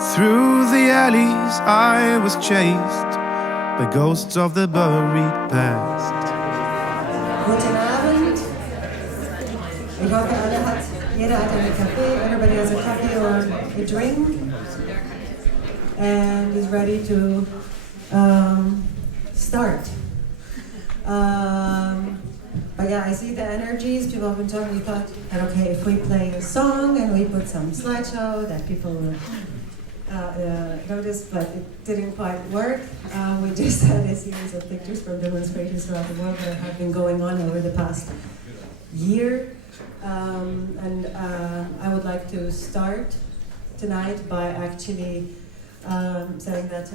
Through the alleys I was chased by ghosts of the buried past. Guten Abend. Ich hoffe, jeder hat einen Kaffee. Everybody has a coffee or a drink. And is ready to start. But yeah, I see the energies. People have been talking. We thought that okay, if we play a song and we put some slideshow, that people will notice, but it didn't quite work. We just had a series of pictures from demonstrations throughout the world that have been going on over the past year. And I would like to start tonight by actually saying that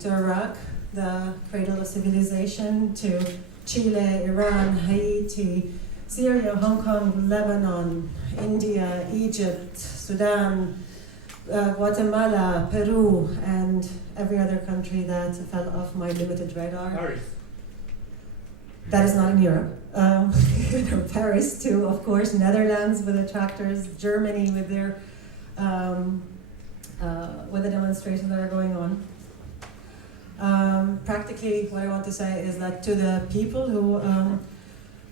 to Iraq, the cradle of civilization, to Chile, Iran, Haiti, Syria, Hong Kong, Lebanon, India, Egypt, Sudan, Guatemala, Peru, and every other country that fell off my limited radar. Paris. That is not in Europe. Paris too, of course, Netherlands with the tractors, Germany with their with the demonstrations that are going on. Practically, what I want to say is that to the people who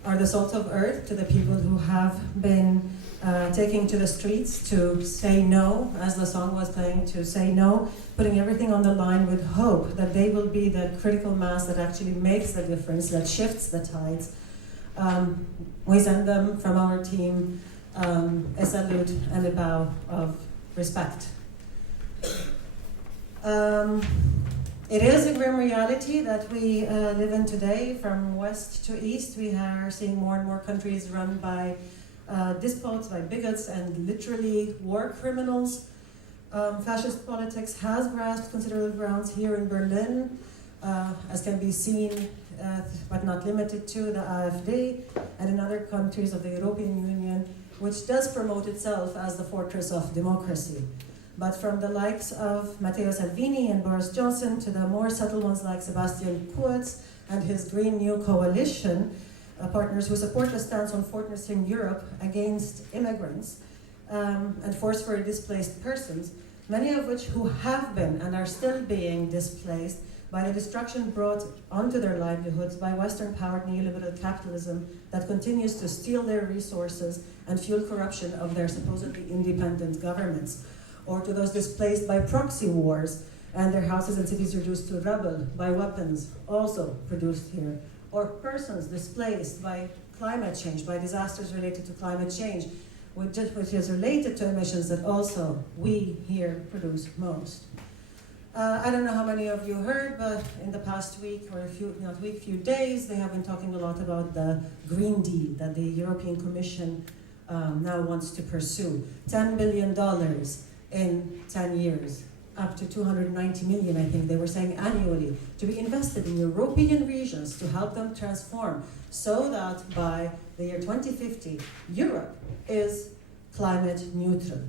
are the salt of earth, to the people who have been taking to the streets to say no, as the song was playing, to say no, putting everything on the line with hope that they will be the critical mass that actually makes the difference, that shifts the tides. We send them from our team a salute and a bow of respect. It is a grim reality that we live in today. From west to east, we are seeing more and more countries run by despots, by bigots, and literally war criminals. Fascist politics has grasped considerable grounds here in Berlin, as can be seen, but not limited to, the AfD, and in other countries of the European Union, which does promote itself as the fortress of democracy. But from the likes of Matteo Salvini and Boris Johnson to the more subtle ones like Sebastian Kurz and his Green New Coalition, partners who support the stance on fortressing Europe against immigrants and forcefully displaced persons, many of which who have been and are still being displaced by the destruction brought onto their livelihoods by Western-powered neoliberal capitalism that continues to steal their resources and fuel corruption of their supposedly independent governments, or to those displaced by proxy wars and their houses and cities reduced to rubble by weapons also produced here, or persons displaced by climate change, by disasters related to climate change, which is related to emissions that also we here produce most. I don't know how many of you heard, but in the past week, or few days, they have been talking a lot about the Green Deal that the European Commission now wants to pursue. $10 billion in 10 years, up to 290 million, I think they were saying annually, to be invested in European regions to help them transform so that by the year 2050, Europe is climate neutral.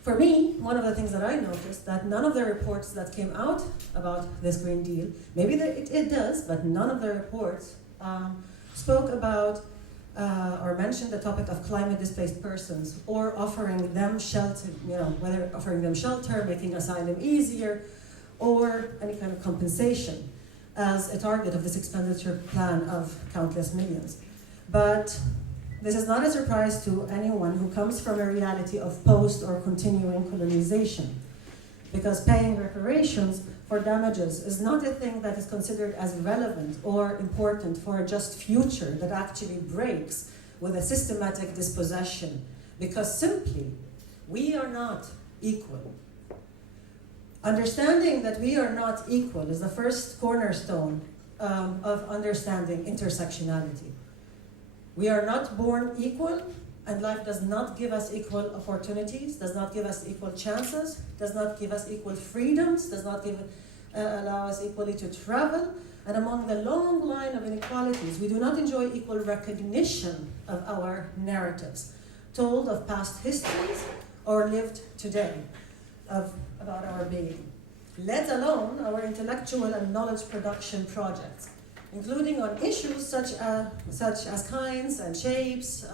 For me, one of the things that I noticed, that none of the reports that came out about this Green Deal, maybe it does, but none of the reports spoke about or mentioned the topic of climate displaced persons, or offering them shelter, whether offering them shelter, making asylum easier, or any kind of compensation as a target of this expenditure plan of countless millions. But this is not a surprise to anyone who comes from a reality of post or continuing colonization, because paying reparations for damages is not a thing that is considered as relevant or important for a just future that actually breaks with a systematic dispossession, because simply we are not equal. Understanding that we are not equal is the first cornerstone of understanding intersectionality. We are not born equal, and life does not give us equal opportunities, does not give us equal chances, does not give us equal freedoms, does not allow us equally to travel. And among the long line of inequalities, we do not enjoy equal recognition of our narratives, told of past histories or lived today about our being, let alone our intellectual and knowledge production projects, including on issues such as kinds and shapes,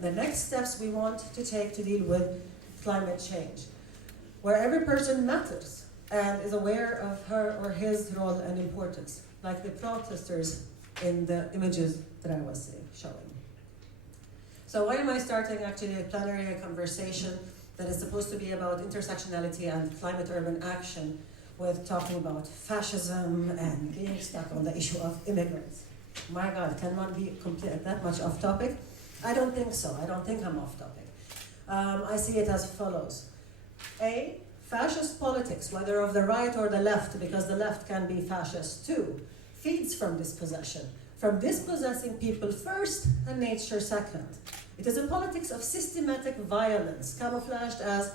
the next steps we want to take to deal with climate change. where every person matters and is aware of her or his role and importance, like the protesters in the images that I was showing. So why am I starting actually a plenary conversation that is supposed to be about intersectionality and climate urban action with talking about fascism and being stuck on the issue of immigrants? My God, can one be that much off topic? I don't think so. I don't think I'm off topic. I see it as follows. A, fascist politics, whether of the right or the left, because the left can be fascist too, feeds from dispossession, from dispossessing people first and nature second. It is a politics of systematic violence, camouflaged as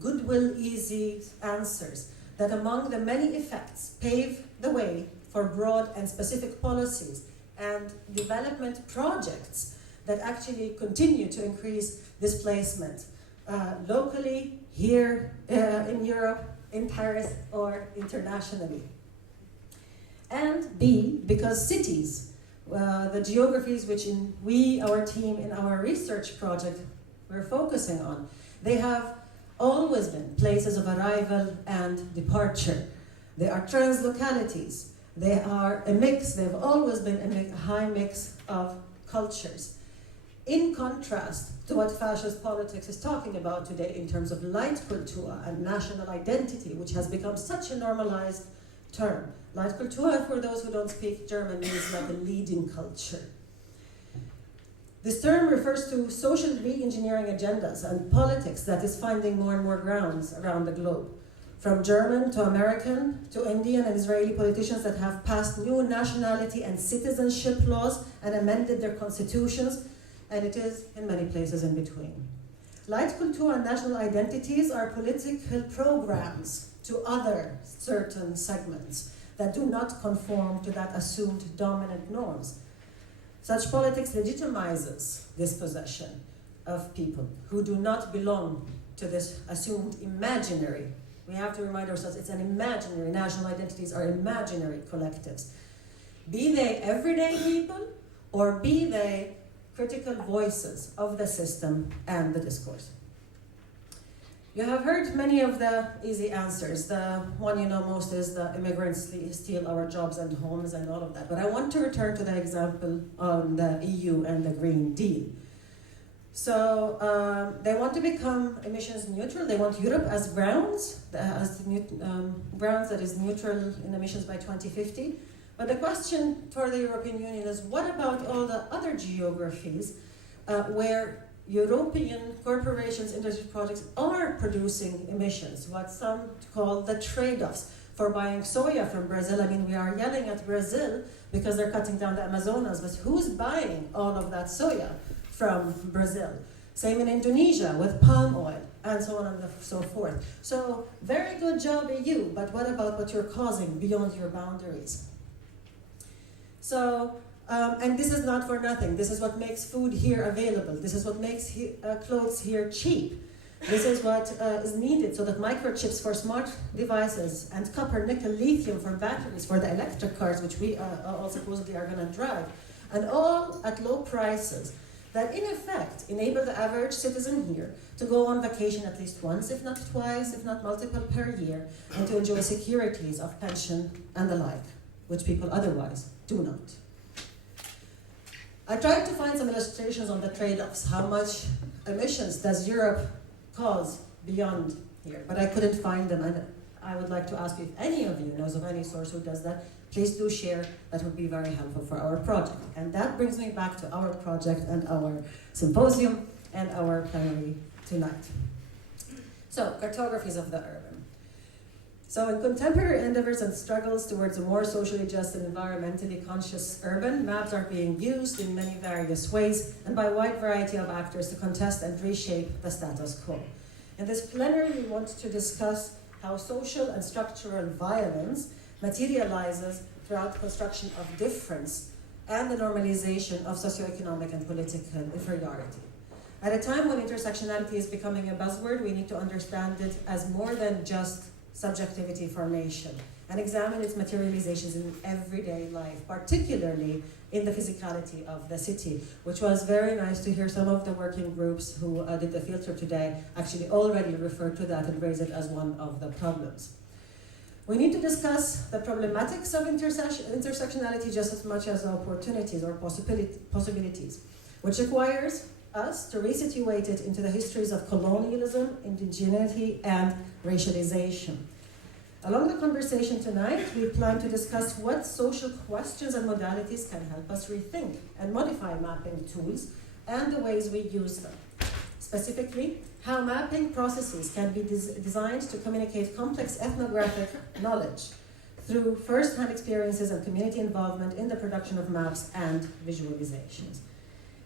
goodwill, easy answers, that among the many effects pave the way for broad and specific policies and development projects that actually continue to increase displacement locally, here in Europe, in Paris, or internationally. And B, because cities, the geographies which our team in our research project we're focusing on, they have always been places of arrival and departure. They are translocalities. They are a mix, they've always been a high mix of cultures. In contrast to what fascist politics is talking about today in terms of Leitkultur and national identity, which has become such a normalized term. Leitkultur, for those who don't speak German, means like a leading culture. This term refers to social re-engineering agendas and politics that is finding more and more grounds around the globe. From German to American to Indian and Israeli politicians that have passed new nationality and citizenship laws and amended their constitutions, and it is in many places in between. Leitkultur and national identities are political programs to other certain segments that do not conform to that assumed dominant norms. Such politics legitimizes dispossession of people who do not belong to this assumed imaginary. We have to remind ourselves it's an imaginary, national identities are imaginary collectives. Be they everyday people or be they critical voices of the system and the discourse. You have heard many of the easy answers. The one you know most is the immigrants steal our jobs and homes and all of that. But I want to return to the example on the EU and the Green Deal. So they want to become emissions neutral. They want Europe as grounds that is neutral in emissions by 2050. But the question for the European Union is, what about all the other geographies where European corporations, industry projects are producing emissions, what some call the trade-offs for buying soya from Brazil. I mean, we are yelling at Brazil because they're cutting down the Amazonas, but who's buying all of that soya from Brazil? Same in Indonesia with palm oil, and so on and so forth. So, very good job, EU, but what about what you're causing beyond your boundaries? So, and this is not for nothing. This is what makes food here available. This is what makes clothes here cheap. This is what is needed so that microchips for smart devices and copper, nickel, lithium for batteries for the electric cars, which we all supposedly are going to drive, and all at low prices that in effect enable the average citizen here to go on vacation at least once, if not twice, if not multiple per year, and to enjoy securities of pension and the like, which people otherwise do not. I tried to find some illustrations on the trade-offs. How much emissions does Europe cause beyond here? But I couldn't find them, and I would like to ask you if any of you knows of any source who does that. Please do share. That would be very helpful for our project. And that brings me back to our project and our symposium and our plenary tonight. So, cartographies of the urban. So in contemporary endeavors and struggles towards a more socially just and environmentally conscious urban, maps are being used in many various ways and by a wide variety of actors to contest and reshape the status quo. In this plenary, we want to discuss how social and structural violence materializes throughout the construction of difference and the normalization of socioeconomic and political inferiority. At a time when intersectionality is becoming a buzzword, we need to understand it as more than just subjectivity formation and examine its materializations in everyday life, particularly in the physicality of the city, which was very nice to hear some of the working groups who did the field trip today actually already refer to that and raise it as one of the problems. We need to discuss the problematics of intersectionality just as much as opportunities or possibilities, which requires us to resituate it into the histories of colonialism, indigeneity, and racialization. Along the conversation tonight, we plan to discuss what social questions and modalities can help us rethink and modify mapping tools and the ways we use them. Specifically, how mapping processes can be designed to communicate complex ethnographic knowledge through first-hand experiences and community involvement in the production of maps and visualizations.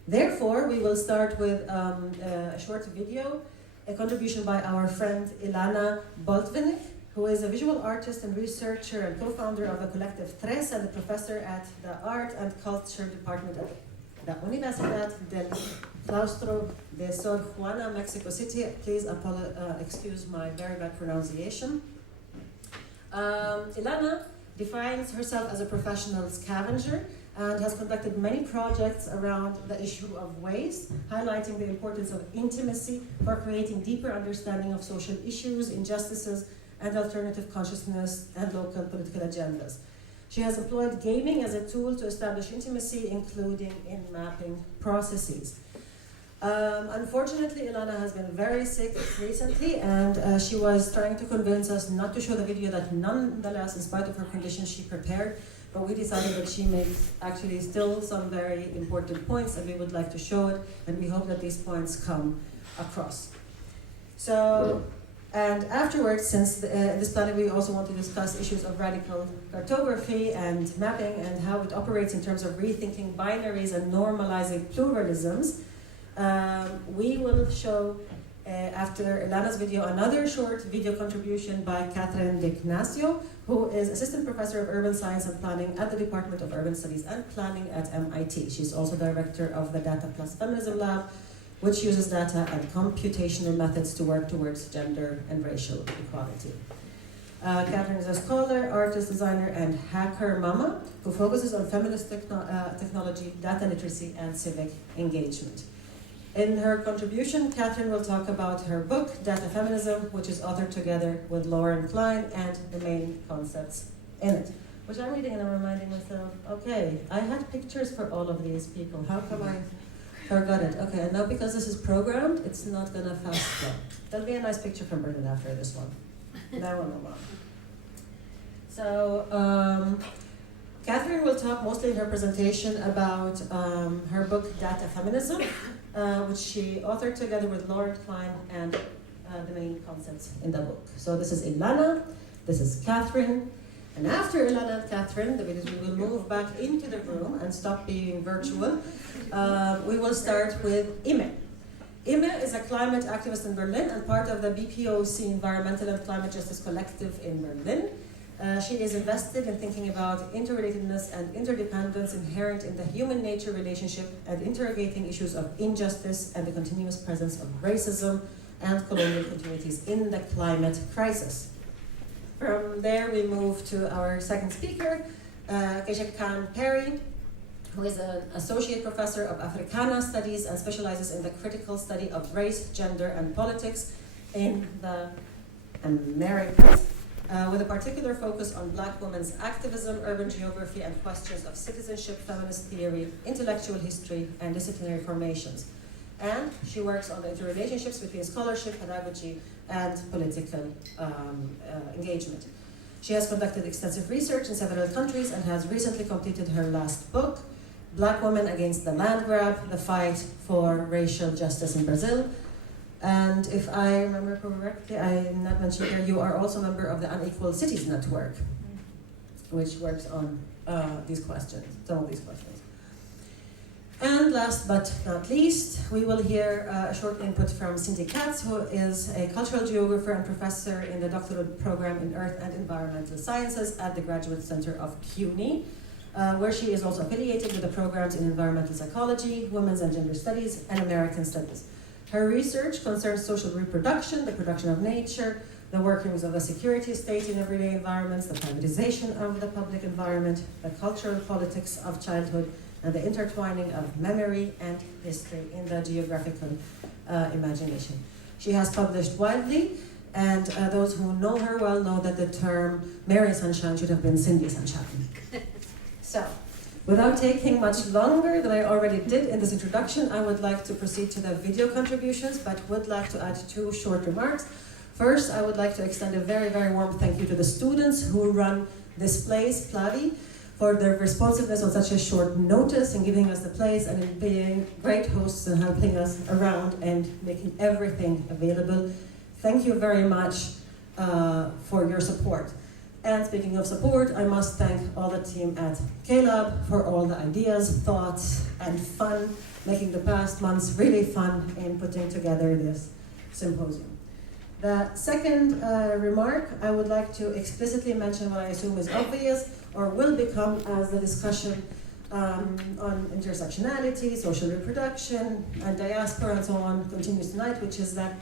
Therefore, we will start with a short video, a contribution by our friend Ilana Boltvinik, who is a visual artist and researcher and co-founder of the collective Tres and a professor at the Art and Culture Department at the Universidad del Claustro de Sor Juana, Mexico City. Please excuse my very bad pronunciation. Ilana defines herself as a professional scavenger and has conducted many projects around the issue of waste, highlighting the importance of intimacy for creating deeper understanding of social issues, injustices, and alternative consciousness and local political agendas. She has employed gaming as a tool to establish intimacy, including in mapping processes. Unfortunately, Ilana has been very sick recently, and she was trying to convince us not to show the video that nonetheless, in spite of her condition, she prepared, but we decided that she makes actually still some very important points, and we would like to show it, and we hope that these points come across. So, and afterwards, since in this plenary we also want to discuss issues of radical cartography and mapping and how it operates in terms of rethinking binaries and normalizing pluralisms, we will show, after Ilana's video, another short video contribution by Catherine D'Ignacio, who is Assistant Professor of Urban Science and Planning at the Department of Urban Studies and Planning at MIT. She's also Director of the Data Plus Feminism Lab, which uses data and computational methods to work towards gender and racial equality. Catherine is a scholar, artist, designer, and hacker mama who focuses on feminist technology, data literacy, and civic engagement. In her contribution, Catherine will talk about her book, Data Feminism, which is authored together with Lauren Klein, and the main concepts in it. Which I'm reading and I'm reminding myself, okay, I had pictures for all of these people. How come I forgot it? Okay, and now because this is programmed, it's not gonna fast flow. There'll be a nice picture from Berlin after this one. Now we'll move on. So, Catherine will talk mostly in her presentation about her book, Data Feminism, which she authored together with Lauren Klein, and the main concepts in the book. So this is Ilana, this is Catherine, and after Ilana and Catherine, because we will move back into the room and stop being virtual, we will start with Imeh. Imeh is a climate activist in Berlin and part of the BPOC Environmental and Climate Justice Collective in Berlin. She is invested in thinking about interrelatedness and interdependence inherent in the human-nature relationship and interrogating issues of injustice and the continuous presence of racism and colonial continuities in the climate crisis. From there, we move to our second speaker, Keisha-Khan, who is an associate professor of Africana Studies and specializes in the critical study of race, gender, and politics in the Americas, with a particular focus on Black women's activism, urban geography, and questions of citizenship, feminist theory, intellectual history, and disciplinary formations. And she works on the interrelationships between scholarship, pedagogy, and political engagement. She has conducted extensive research in several countries and has recently completed her last book, Black Women Against the Land Grab, The Fight for Racial Justice in Brazil. And if I remember correctly, I not mentioned here, you are also a member of the Unequal Cities Network, which works on these questions, some of these questions. And last but not least, we will hear a short input from Cindi Katz, who is a cultural geographer and professor in the doctoral program in Earth and Environmental Sciences at the Graduate Center of CUNY, where she is also affiliated with the programs in environmental psychology, women's and gender studies, and American studies. Her research concerns social reproduction, the production of nature, the workings of the security state in everyday environments, the privatization of the public environment, the cultural politics of childhood, and the intertwining of memory and history in the geographical imagination. She has published widely, and those who know her well know that the term Mary Sunshine should have been Cindi Sunshine. So, without taking much longer than I already did in this introduction, I would like to proceed to the video contributions, but would like to add 2 short remarks. First, I would like to extend a very, very warm thank you to the students who run this place, Plavi, for their responsiveness on such a short notice and giving us the place and in being great hosts and helping us around and making everything available. Thank you very much for your support. And speaking of support, I must thank all the team at K-Lab for all the ideas, thoughts, and fun, making the past months really fun in putting together this symposium. The second remark, I would like to explicitly mention what I assume is obvious, or will become as the discussion on intersectionality, social reproduction, and diaspora, and so on continues tonight, which is that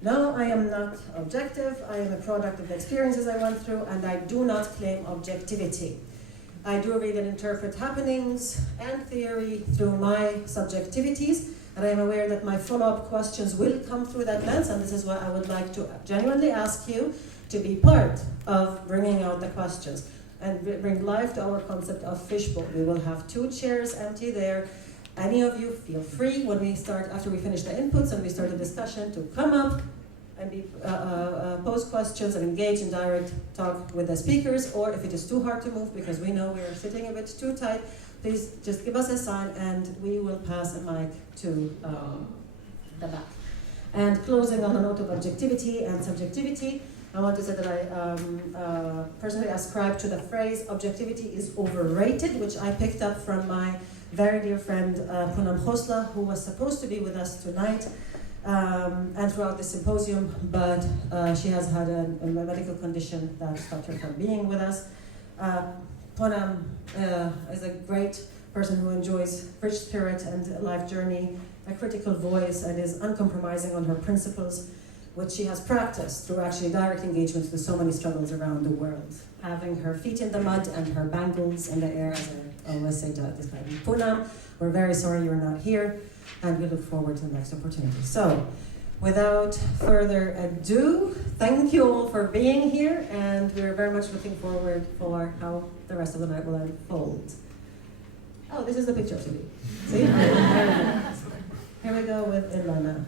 no, I am not objective. I am a product of the experiences I went through, and I do not claim objectivity. I do read and interpret happenings and theory through my subjectivities, and I am aware that my follow-up questions will come through that lens, and this is why I would like to genuinely ask you to be part of bringing out the questions and bring life to our concept of fishbowl. We will have 2 chairs empty there. Any of you feel free when we start, after we finish the inputs and we start the discussion, to come up and pose questions and engage in direct talk with the speakers, or if it is too hard to move because we know we are sitting a bit too tight, please just give us a sign and we will pass a mic to the back. And closing on a note of objectivity and subjectivity, I want to say that I personally ascribe to the phrase objectivity is overrated, which I picked up from my very dear friend Poonam Khosla, who was supposed to be with us tonight and throughout the symposium, but she has had a medical condition that stopped her from being with us. Poonam is a great person who enjoys rich spirit and life journey, a critical voice, and is uncompromising on her principles, which she has practiced through actually direct engagements with so many struggles around the world. Having her feet in the mud and her bangles in the air, as I always say to describe you. Poonam, we're very sorry you're not here, and we look forward to the next opportunity. So, without further ado, thank you all for being here, and we're very much looking forward for how the rest of the night will unfold. Oh, this is the picture of Philippe. See? Here we go with Ilana.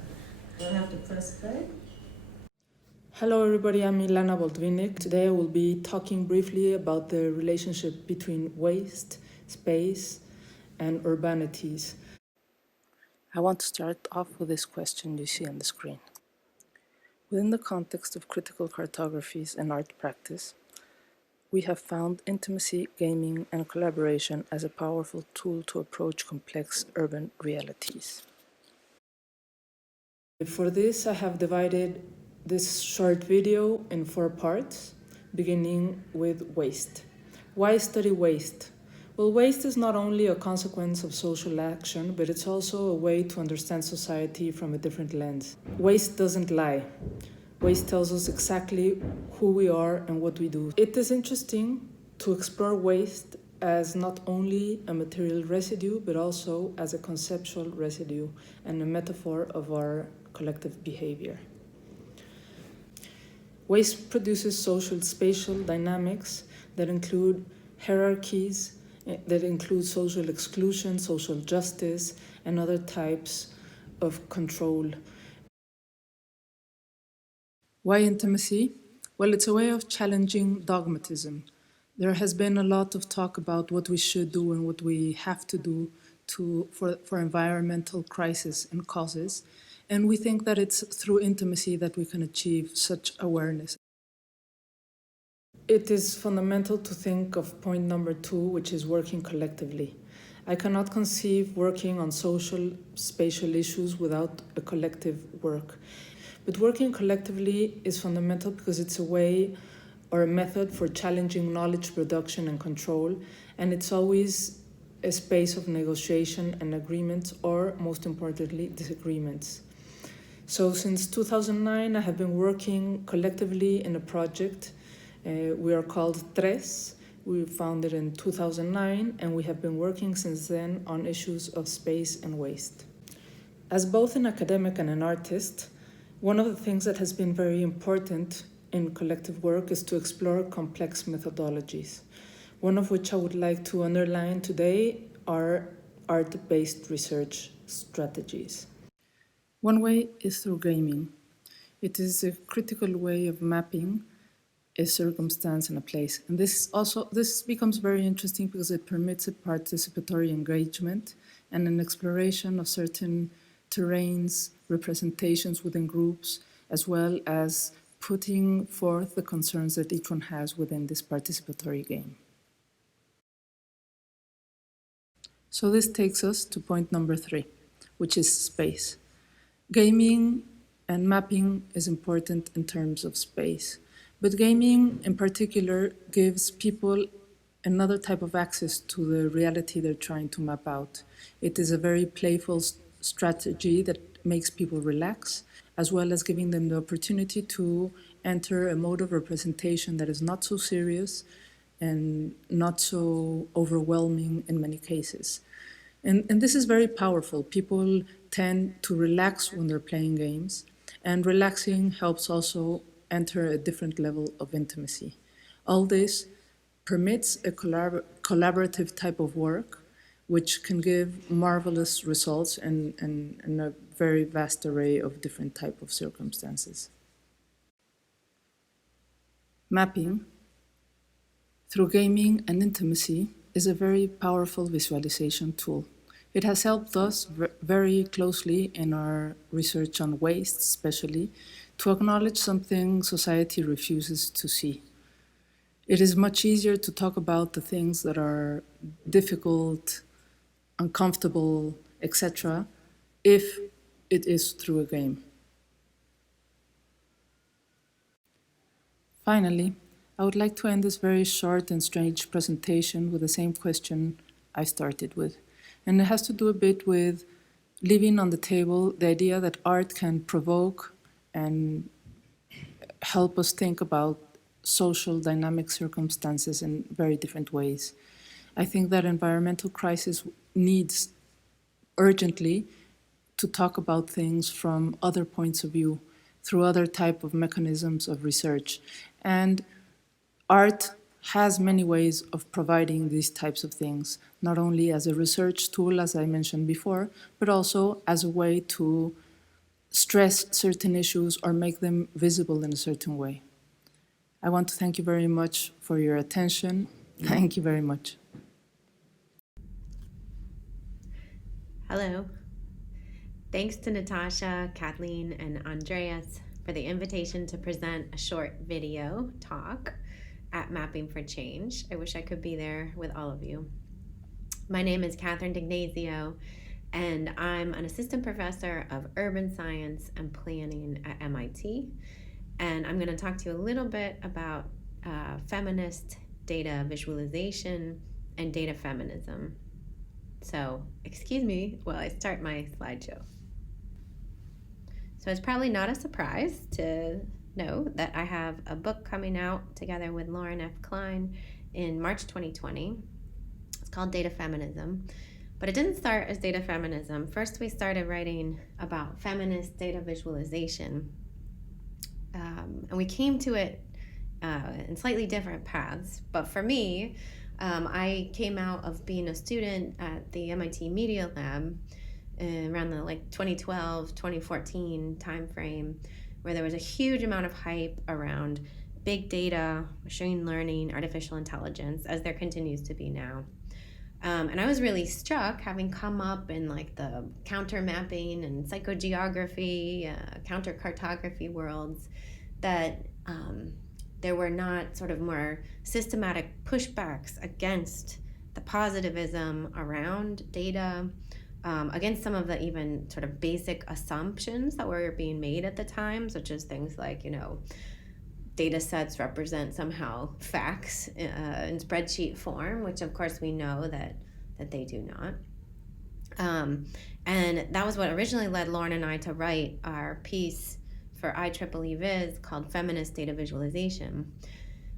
Do I have to press play? Hello everybody, I'm Ilana Boltvinik. Today I will be talking briefly about the relationship between waste, space, and urbanities. I want to start off with this question you see on the screen. Within the context of critical cartographies and art practice, we have found intimacy, gaming, and collaboration as a powerful tool to approach complex urban realities. For this, I have divided this short video in 4 parts, beginning with waste. Why study waste? Well, waste is not only a consequence of social action, but it's also a way to understand society from a different lens. Waste doesn't lie. Waste tells us exactly who we are and what we do. It is interesting to explore waste as not only a material residue, but also as a conceptual residue and a metaphor of our collective behavior. Waste produces social spatial dynamics that include hierarchies, that include social exclusion, social justice, and other types of control. Why intimacy? Well, it's a way of challenging dogmatism. There has been a lot of talk about what we should do and what we have to do for environmental crisis and causes. And we think that it's through intimacy that we can achieve such awareness. It is fundamental to think of point number 2, which is working collectively. I cannot conceive working on social, spatial issues without a collective work. But working collectively is fundamental because it's a way or a method for challenging knowledge production and control, and it's always a space of negotiation and agreements, or most importantly, disagreements. So since 2009, I have been working collectively in a project. We are called Tres. We founded in 2009, and we have been working since then on issues of space and waste. As both an academic and an artist, one of the things that has been very important in collective work is to explore complex methodologies, one of which I would like to underline today are art-based research strategies. One way is through gaming. It is a critical way of mapping a circumstance and a place. And this becomes very interesting because it permits a participatory engagement and an exploration of certain terrains, representations within groups, as well as putting forth the concerns that each one has within this participatory game. So this takes us to point number 3, which is space. Gaming and mapping is important in terms of space, but gaming in particular gives people another type of access to the reality they're trying to map out. It is a very playful strategy that makes people relax, as well as giving them the opportunity to enter a mode of representation that is not so serious and not so overwhelming in many cases. And this is very powerful. People tend to relax when they're playing games, and relaxing helps also enter a different level of intimacy. All this permits a collaborative type of work, which can give marvelous results in a very vast array of different type of circumstances. Mapping, through gaming and intimacy, is a very powerful visualization tool. It has helped us very closely in our research on waste, especially, to acknowledge something society refuses to see. It is much easier to talk about the things that are difficult, uncomfortable, etc., if it is through a game. Finally, I would like to end this very short and strange presentation with the same question I started with. And it has to do a bit with leaving on the table the idea that art can provoke and help us think about social dynamic circumstances in very different ways. I think that environmental crisis needs urgently to talk about things from other points of view, through other type of mechanisms of research. And art has many ways of providing these types of things, not only as a research tool, as I mentioned before, but also as a way to stress certain issues or make them visible in a certain way. I want to thank you very much for your attention. Thank you very much. Hello. Thanks to Natasha, Kathleen, and Andreas for the invitation to present a short video talk at Mapping for Change. I wish I could be there with all of you. My name is Catherine D'Ignazio, and I'm an assistant professor of urban science and planning at MIT. And I'm going to talk to you a little bit about feminist data visualization and data feminism. So, excuse me while I start my slideshow. So it's probably not a surprise to know that I have a book coming out together with Lauren F. Klein in March 2020. It's called Data Feminism, but it didn't start as data feminism. First, we started writing about feminist data visualization, and we came to it in slightly different paths. But for me, I came out of being a student at the MIT Media Lab around the 2012, 2014 timeframe, where there was a huge amount of hype around big data, machine learning, artificial intelligence, as there continues to be now. And I was really struck, having come up in the counter mapping and psychogeography, counter cartography worlds, that there were not sort of more systematic pushbacks against the positivism around data, against some of the even sort of basic assumptions that were being made at the time, such as things like, data sets represent somehow facts in spreadsheet form, which of course we know that they do not. And that was what originally led Lauren and I to write our piece for IEEE Viz called Feminist Data Visualization.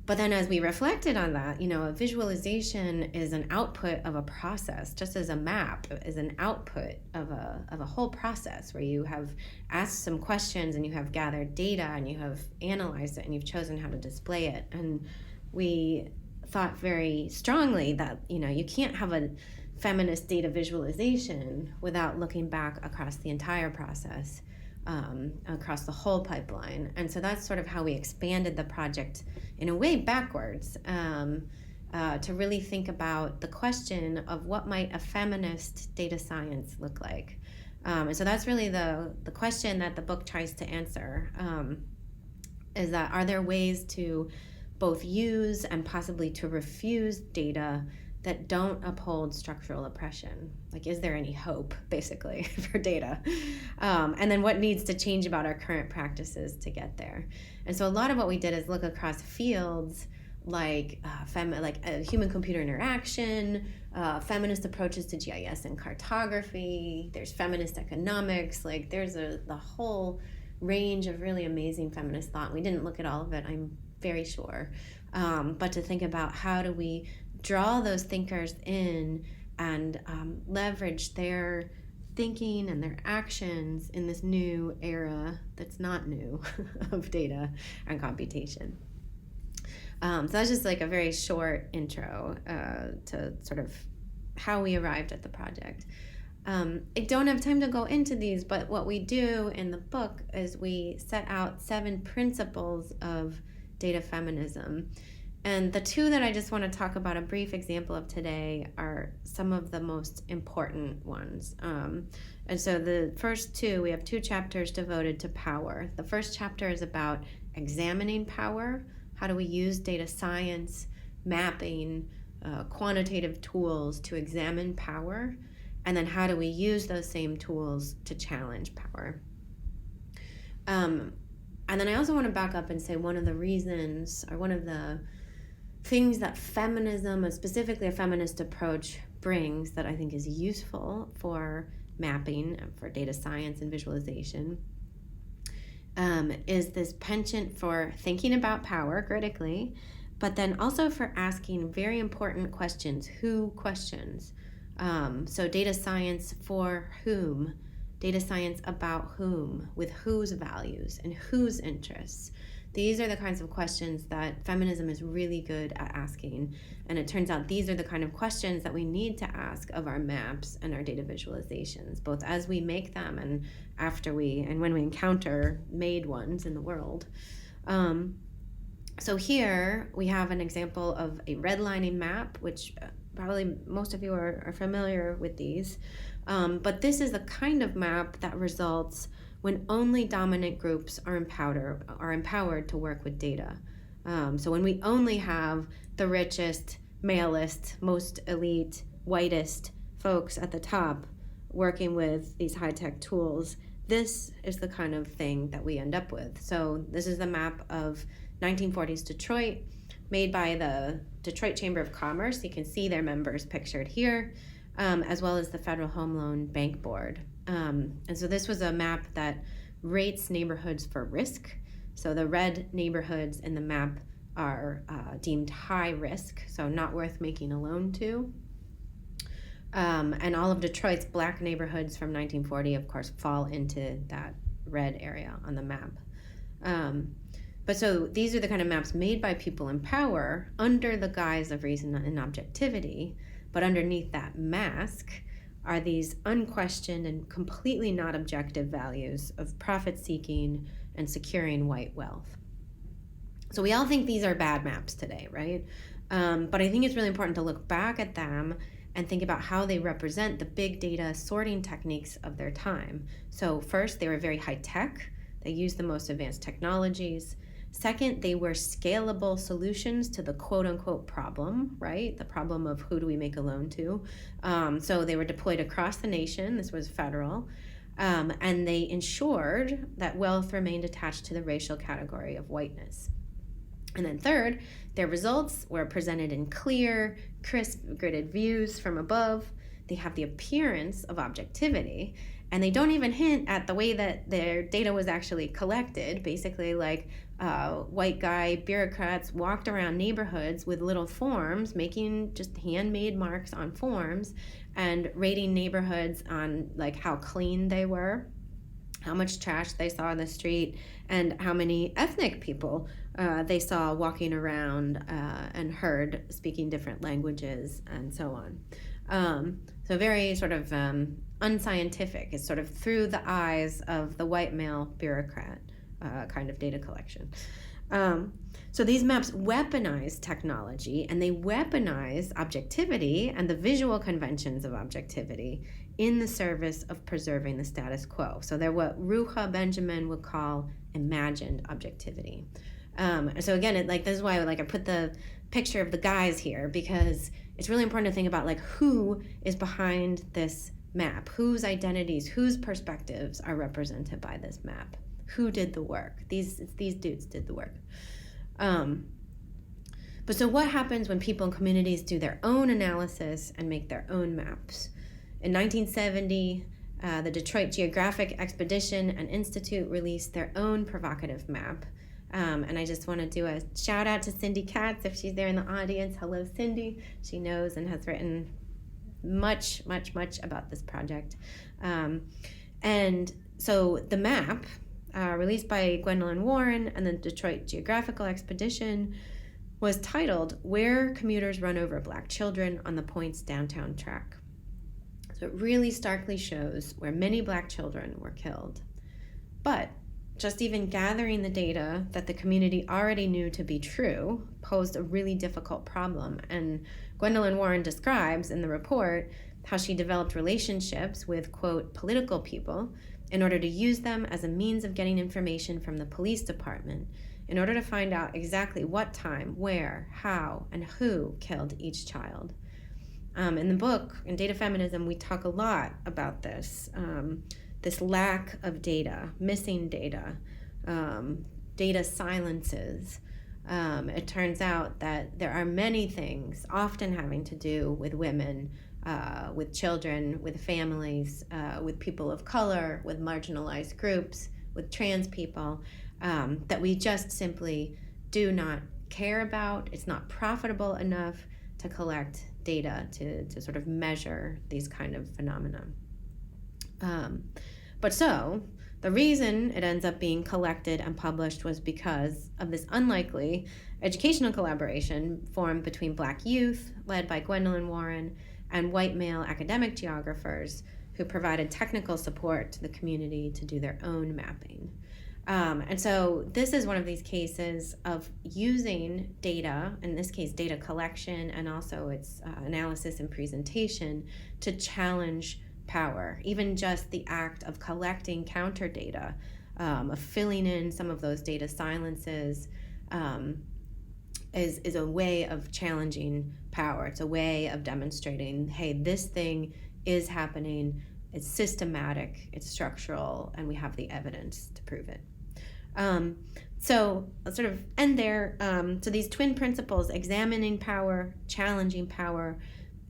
But then as we reflected on that, a visualization is an output of a process, just as a map is an output of a whole process where you have asked some questions and you have gathered data and you have analyzed it and you've chosen how to display it. And we thought very strongly that, you can't have a feminist data visualization without looking back across the entire process, across the whole pipeline. And so that's sort of how we expanded the project in a way backwards, to really think about the question of what might a feminist data science look like. And so that's really the question that the book tries to answer, is that are there ways to both use and possibly to refuse data that don't uphold structural oppression? Like, is there any hope, basically, for data? And then what needs to change about our current practices to get there? And so a lot of what we did is look across fields like human-computer interaction, feminist approaches to GIS and cartography, there's feminist economics, like there's the whole range of really amazing feminist thought. We didn't look at all of it, I'm very sure. But to think about how do we draw those thinkers in and leverage their thinking and their actions in this new era that's not new of data and computation. So that's just like a very short intro to sort of how we arrived at the project. I don't have time to go into these, but what we do in the book is we set out 7 principles of data feminism. And the 2 that I just want to talk about a brief example of today are some of the most important ones. And so the first 2, we have 2 chapters devoted to power. The first chapter is about examining power. How do we use data science, mapping, quantitative tools to examine power? And then how do we use those same tools to challenge power? And then I also want to back up and say one of the reasons, or one of the things that feminism, and specifically a feminist approach, brings that I think is useful for mapping, for data science and visualization, is this penchant for thinking about power critically, but then also for asking very important questions, who questions. So data science for whom, data science about whom, with whose values and whose interests. These are the kinds of questions that feminism is really good at asking. And it turns out these are the kind of questions that we need to ask of our maps and our data visualizations, both as we make them and when we encounter made ones in the world. So here we have an example of a redlining map, which probably most of you are familiar with these. But this is the kind of map that results when only dominant groups are empowered to work with data. So when we only have the richest, malest, most elite, whitest folks at the top working with these high-tech tools, this is the kind of thing that we end up with. So this is the map of 1940s Detroit, made by the Detroit Chamber of Commerce. You can see their members pictured here, as well as the Federal Home Loan Bank Board. And so this was a map that rates neighborhoods for risk. So the red neighborhoods in the map are deemed high risk, so not worth making a loan to. And all of Detroit's black neighborhoods from 1940, of course, fall into that red area on the map. But so these are the kind of maps made by people in power under the guise of reason and objectivity, but underneath that mask are these unquestioned and completely not objective values of profit-seeking and securing white wealth. So we all think these are bad maps today, right? But I think it's really important to look back at them and think about how they represent the big data sorting techniques of their time. So first, they were very high-tech. They used the most advanced technologies. Second, they were scalable solutions to the quote-unquote problem, right? The problem of who do we make a loan to. So they were deployed across the nation. This was federal. And they ensured that wealth remained attached to the racial category of whiteness. And then third, their results were presented in clear, crisp, gridded views from above. they have the appearance of objectivity, and they don't even hint at the way that their data was actually collected. Basically, like white guy bureaucrats walked around neighborhoods with little forms, making just handmade marks on forms and rating neighborhoods on like how clean they were, how much trash they saw in the street, and how many ethnic people they saw walking around and heard speaking different languages and so on. So very sort of unscientific. It's sort of through the eyes of the white male bureaucrat kind of data collection. So these maps weaponize technology, and they weaponize objectivity and the visual conventions of objectivity in the service of preserving the status quo. So they're what Ruha Benjamin would call imagined objectivity. So again, this is why I put the picture of the guys here, because it's really important to think about who is behind this map, whose identities, whose perspectives are represented by this map, who did the work. These dudes did the work. But so what happens when people and communities do their own analysis and make their own maps? In 1970, the Detroit Geographic Expedition and Institute released their own provocative map. And I just want to do a shout out to Cindi Katz, if she's there in the audience. Hello, Cindi. She knows and has written much about this project. And so the map, released by Gwendolyn Warren and the Detroit Geographical Expedition, was titled "Where Commuters Run Over Black Children on the Point's Downtown Track." So it really starkly shows where many Black children were killed. But just even gathering the data that the community already knew to be true posed a really difficult problem. And Gwendolyn Warren describes in the report how she developed relationships with, quote, political people in order to use them as a means of getting information from the police department in order to find out exactly what time, where, how, and who killed each child. In the book, in Data Feminism, we talk a lot about this lack of data, missing data, data silences. It turns out that there are many things, often having to do with women, with children, with families, with people of color, with marginalized groups, with trans people, that we just simply do not care about. It's not profitable enough to collect data to sort of measure these kind of phenomena. But so, the reason it ends up being collected and published was because of this unlikely educational collaboration formed between Black youth, led by Gwendolyn Warren, and white male academic geographers who provided technical support to the community to do their own mapping. And so this is one of these cases of using data, in this case data collection and also its analysis and presentation, to challenge power. Even just the act of collecting counter data, of filling in some of those data silences, is a way of challenging power. It's a way of demonstrating, hey, this thing is happening, it's systematic, it's structural, and we have the evidence to prove it. So let's sort of end there. So these twin principles, examining power, challenging power,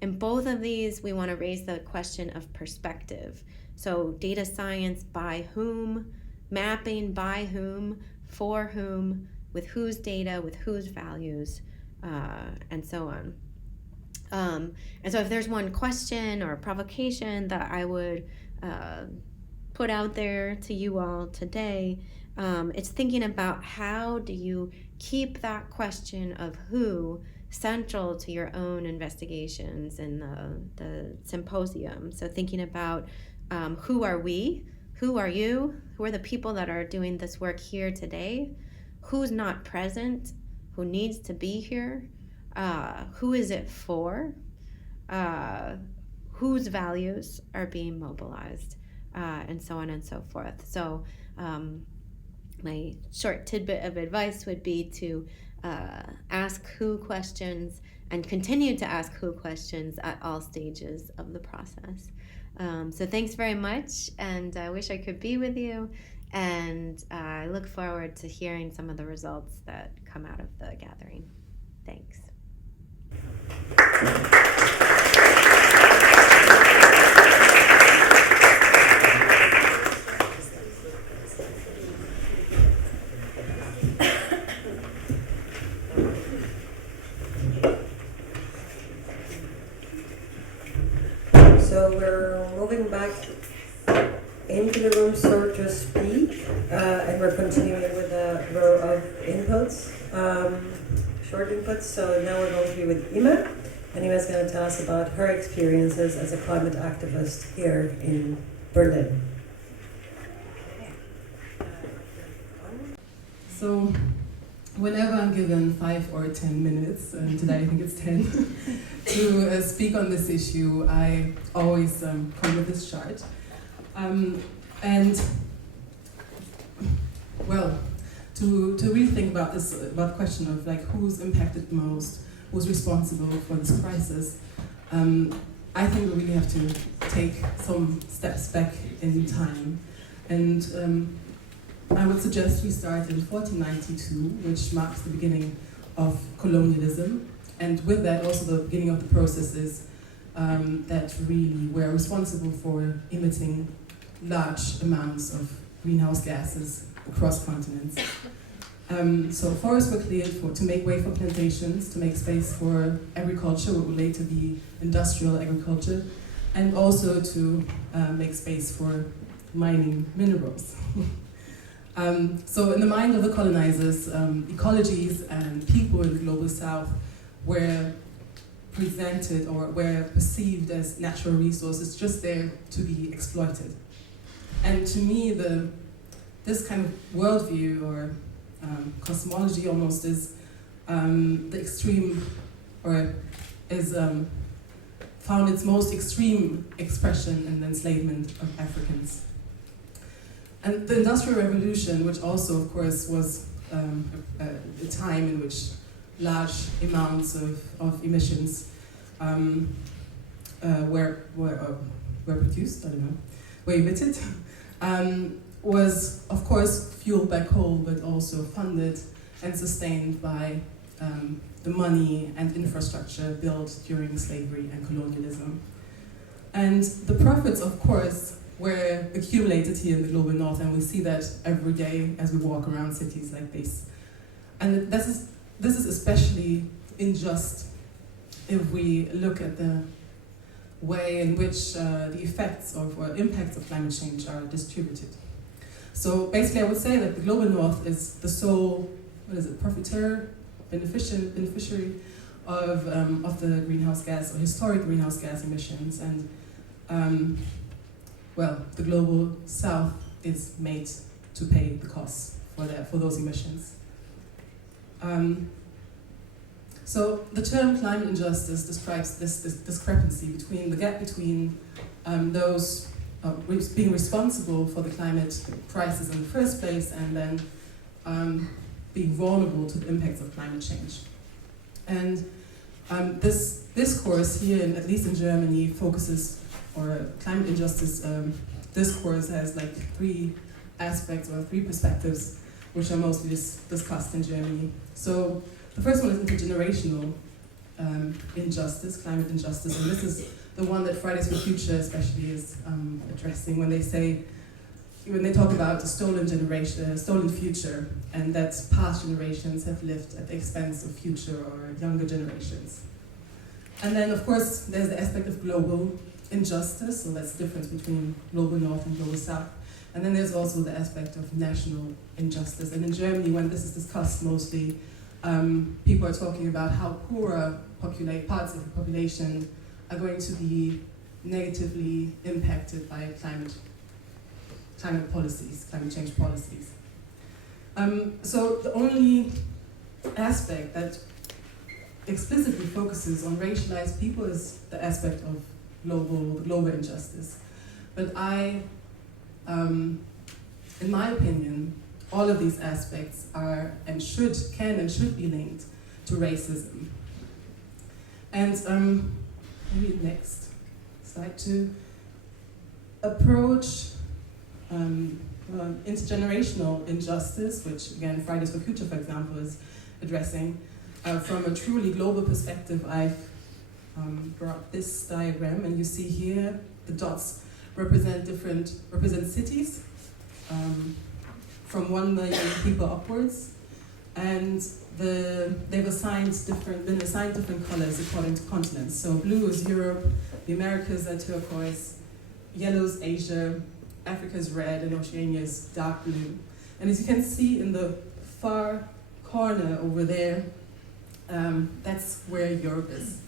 in both of these, we want to raise the question of perspective. So data science by whom, mapping by whom, for whom, with whose data, with whose values, and so on. And so if there's one question or provocation that I would put out there to you all today, it's thinking about how do you keep that question of who central to your own investigations in the symposium. So thinking about who are we, who are you, who are the people that are doing this work here today, who's not present, who needs to be here, who is it for, whose values are being mobilized, and so on and so forth. So my short tidbit of advice would be to ask who questions and continue to ask who questions at all stages of the process. So thanks very much, and I wish I could be with you, and I look forward to hearing some of the results that come out of the gathering. Thanks. we're continuing with a row of inputs, short inputs. So now we're going to be with Imeh, and Imeh's going to tell us about her experiences as a climate activist here in Berlin. So, whenever I'm given 5 or 10 minutes, and today I think it's 10, to speak on this issue, I always come with this chart. And, well, to really think about this, about the question of like who's impacted the most, who's responsible for this crisis, I think we really have to take some steps back in time. And I would suggest we start in 1492, which marks the beginning of colonialism, and with that also the beginning of the processes that really were responsible for emitting large amounts of greenhouse gases across continents. So forests were cleared to make way for plantations, to make space for agriculture, what would later be industrial agriculture, and also to make space for mining minerals. So in the mind of the colonizers, ecologies and people in the global south were presented or were perceived as natural resources just there to be exploited. And to me, this kind of worldview or cosmology almost is the extreme, or is found its most extreme expression in the enslavement of Africans. And the Industrial Revolution, which also, of course, was a time in which large amounts of emissions were produced, were emitted, was, of course, fueled by coal, but also funded and sustained by the money and infrastructure built during slavery and colonialism. And the profits, of course, were accumulated here in the global north, and we see that every day as we walk around cities like this. And this is especially unjust if we look at the way in which the effects of or impacts of climate change are distributed. So basically I would say that the global north is the sole, profiteur, beneficiary of the greenhouse gas or historic greenhouse gas emissions, and well, the global south is made to pay the costs for those emissions. So the term climate injustice describes this discrepancy between the gap between those being responsible for the climate crisis in the first place and then being vulnerable to the impacts of climate change. And this discourse here, at least in Germany, focuses, or climate injustice discourse has like 3 aspects or 3 perspectives which are mostly discussed in Germany. So the first one is intergenerational injustice, climate injustice, and this is the one that Fridays for Future especially is addressing when they talk about a stolen generation, a stolen future, and that past generations have lived at the expense of future or younger generations. And then, of course, there's the aspect of global injustice, so that's the difference between global north and global south. And then there's also the aspect of national injustice. And in Germany, when this is discussed mostly, people are talking about how poorer parts of the population are going to be negatively impacted by climate policies, climate change policies. So the only aspect that explicitly focuses on racialized people is the aspect of global injustice. But in my opinion, all of these aspects are and can and should be linked to racism. And maybe next slide, to approach intergenerational injustice, which again Fridays for Future, for example, is addressing from a truly global perspective. I've brought this diagram, and you see here the dots represent cities from 1 million people upwards, and they've been assigned different colors according to continents. So blue is Europe, the Americas are turquoise, yellow is Asia, Africa is red, and Oceania is dark blue. And as you can see in the far corner over there, that's where Europe is.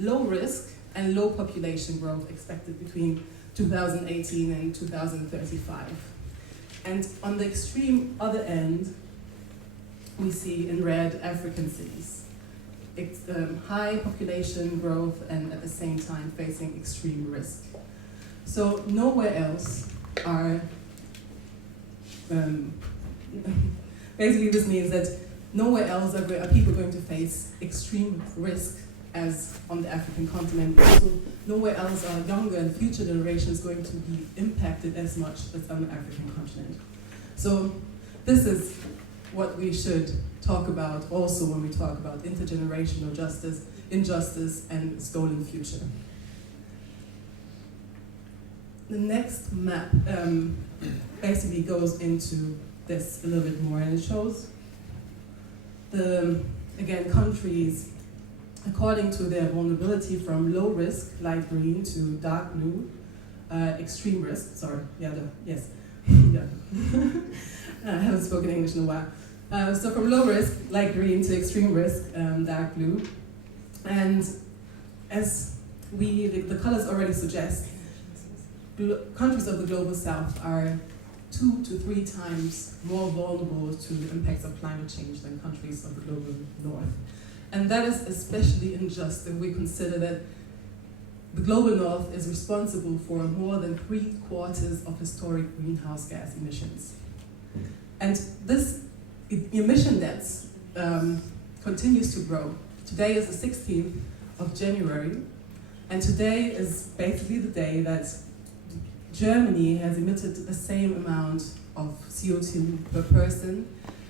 Low risk and low population growth expected between 2018 and 2035. And on the extreme other end, we see in red African cities. It's high population growth and at the same time facing extreme risk. So nowhere else are, basically this means that nowhere else are people going to face extreme risk as on the African continent. Also, nowhere else are younger and future generations going to be impacted as much as on the African continent. So this is what we should talk about also when we talk about intergenerational justice, injustice, and stolen future. The next map basically goes into this a little bit more, and it shows again, countries according to their vulnerability from low risk, light green, to dark blue, extreme risk, yes. Yeah. I haven't spoken English in a while. So from low risk, light green, to extreme risk, dark blue. And as the colors already suggest, countries of the global south are 2 to 3 times more vulnerable to the impacts of climate change than countries of the global north. And that is especially unjust if we consider that the global north is responsible for more than 3/4 of historic greenhouse gas emissions. And this emission debt continues to grow. Today is the 16th of January, and today is basically the day that Germany has emitted the same amount of CO2 per person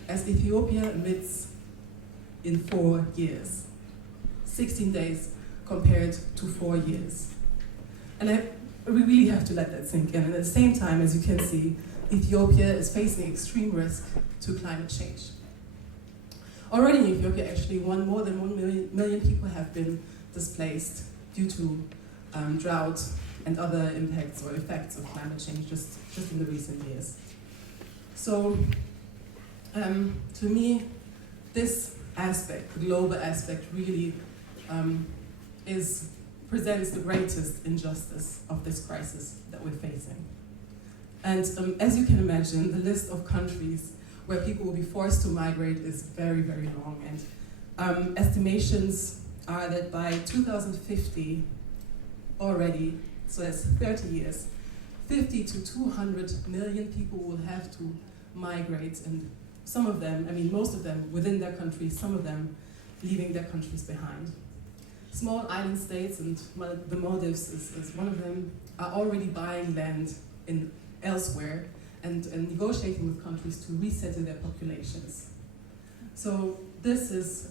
as Ethiopia emits in 4 years. 16 days compared to 4 years. And we really have to let that sink in. And at the same time, as you can see, Ethiopia is facing extreme risk to climate change. Already in Ethiopia, actually, more than 1 million people have been displaced due to drought and other impacts or effects of climate change just in the recent years. So, to me, this aspect, the global aspect, really presents the greatest injustice of this crisis that we're facing. And as you can imagine, the list of countries where people will be forced to migrate is very, very long. And estimations are that by 2050 already, so that's 30 years, 50 to 200 million people will have to migrate, and some of them, most of them within their countries, some of them leaving their countries behind. Small island states, and the Maldives is one of them, are already buying land elsewhere and negotiating with countries to resettle their populations. So this is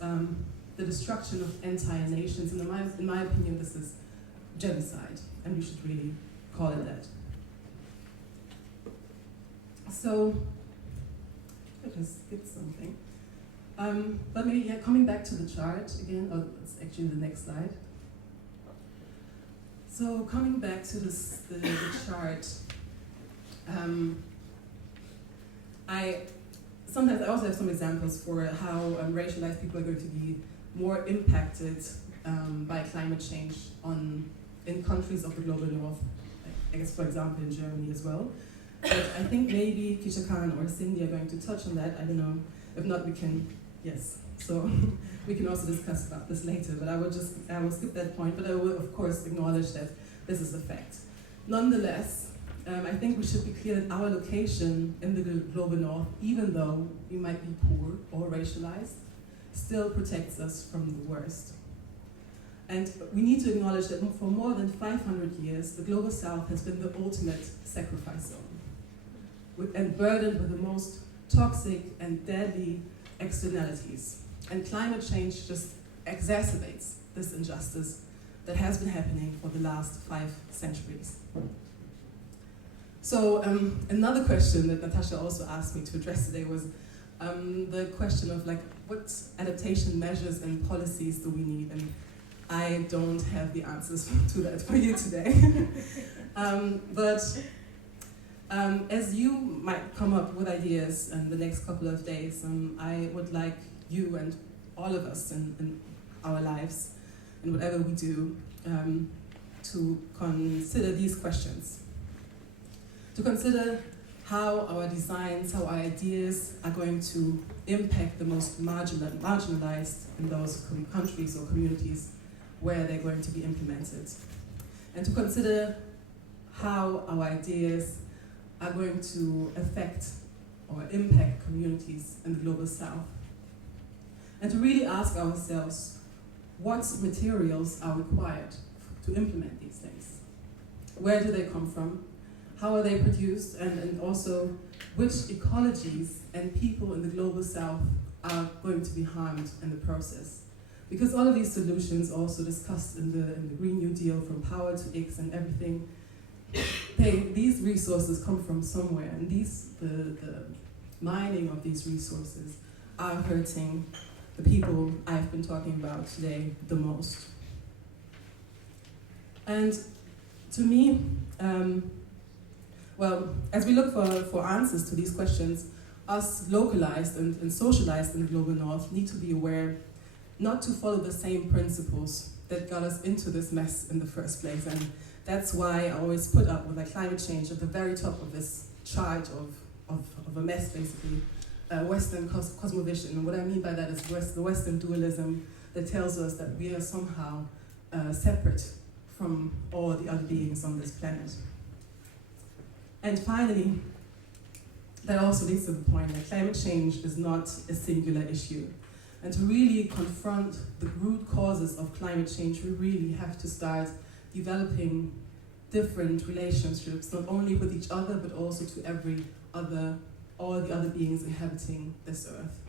the destruction of entire nations, and in my opinion, this is genocide, and we should really call it that. So, I just skipped something. But maybe coming back to the chart again, it's actually the next slide. So coming back to the chart, I also have some examples for how racialized people are going to be more impacted by climate change in countries of the global north. I guess, for example, in Germany as well. But I think maybe Keisha-Khan or Cindi are going to touch on that. I don't know. If not, we can, yes. So we can also discuss about this later. But I will skip that point. But I will, of course, acknowledge that this is a fact. Nonetheless, I think we should be clear that our location in the global north, even though we might be poor or racialized, still protects us from the worst. And we need to acknowledge that for more than 500 years, the global south has been the ultimate sacrifice zone, and burdened with the most toxic and deadly externalities. And climate change just exacerbates this injustice that has been happening for the last 5 centuries. So another question that Natasha also asked me to address today was the question of what adaptation measures and policies do we need? And I don't have the answers to that for you today. But As you might come up with ideas in the next couple of days, I would like you and all of us in our lives and whatever we do to consider these questions. To consider how our designs, how our ideas are going to impact the most marginalized in those countries or communities where they're going to be implemented. And to consider how our ideas are going to affect or impact communities in the Global South. And to really ask ourselves, what materials are required to implement these things? Where do they come from? How are they produced? And also, which ecologies and people in the Global South are going to be harmed in the process? Because all of these solutions, also discussed in the Green New Deal, from power to X and everything, these resources come from somewhere, and the mining of these resources are hurting the people I've been talking about today the most. And to me, well, as we look for answers to these questions, us localized and socialized in the Global North need to be aware not to follow the same principles that got us into this mess in the first place. And that's why I always put up with climate change at the very top of this chart of a mess, basically. Western cosmovision. And what I mean by that is the Western dualism that tells us that we are somehow separate from all the other beings on this planet. And finally, that also leads to the point that climate change is not a singular issue. And to really confront the root causes of climate change, we really have to start developing different relationships, not only with each other, but also to all the other beings inhabiting this earth.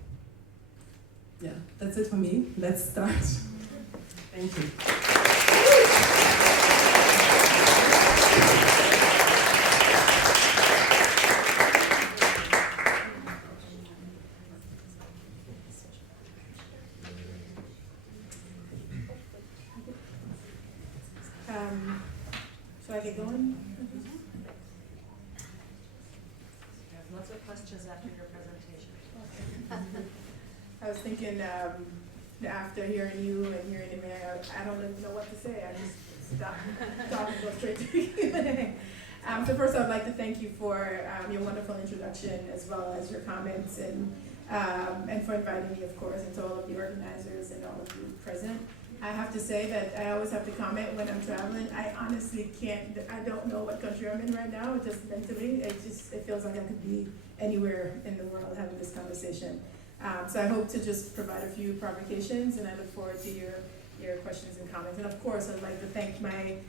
Yeah, that's it for me. Let's start. Thank you. Should I get going? Lots of questions after your presentation. I was thinking after hearing you and hearing Imeh, I don't even know what to say. I just stop and go straight to Q&A. So first, I'd like to thank you for your wonderful introduction, as well as your comments, and for inviting me, of course, and to all of the organizers and all of you present. I have to say that I always have to comment when I'm traveling. I honestly I don't know what country I'm in right now, just mentally. It feels like I could be anywhere in the world having this conversation. So I hope to just provide a few provocations, and I look forward to your questions and comments. And of course, I'd like to thank my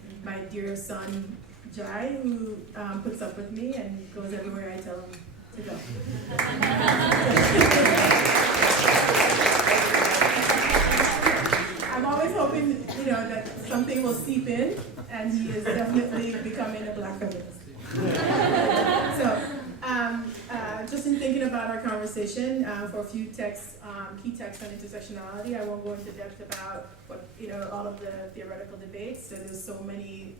dear son, Jai, who puts up with me and goes everywhere I tell him to go. I'm always hoping, that something will seep in, and he is definitely becoming a Black feminist. So, just in thinking about our conversation, for a few key texts on intersectionality, I won't go into depth about what all of the theoretical debates. So there's so many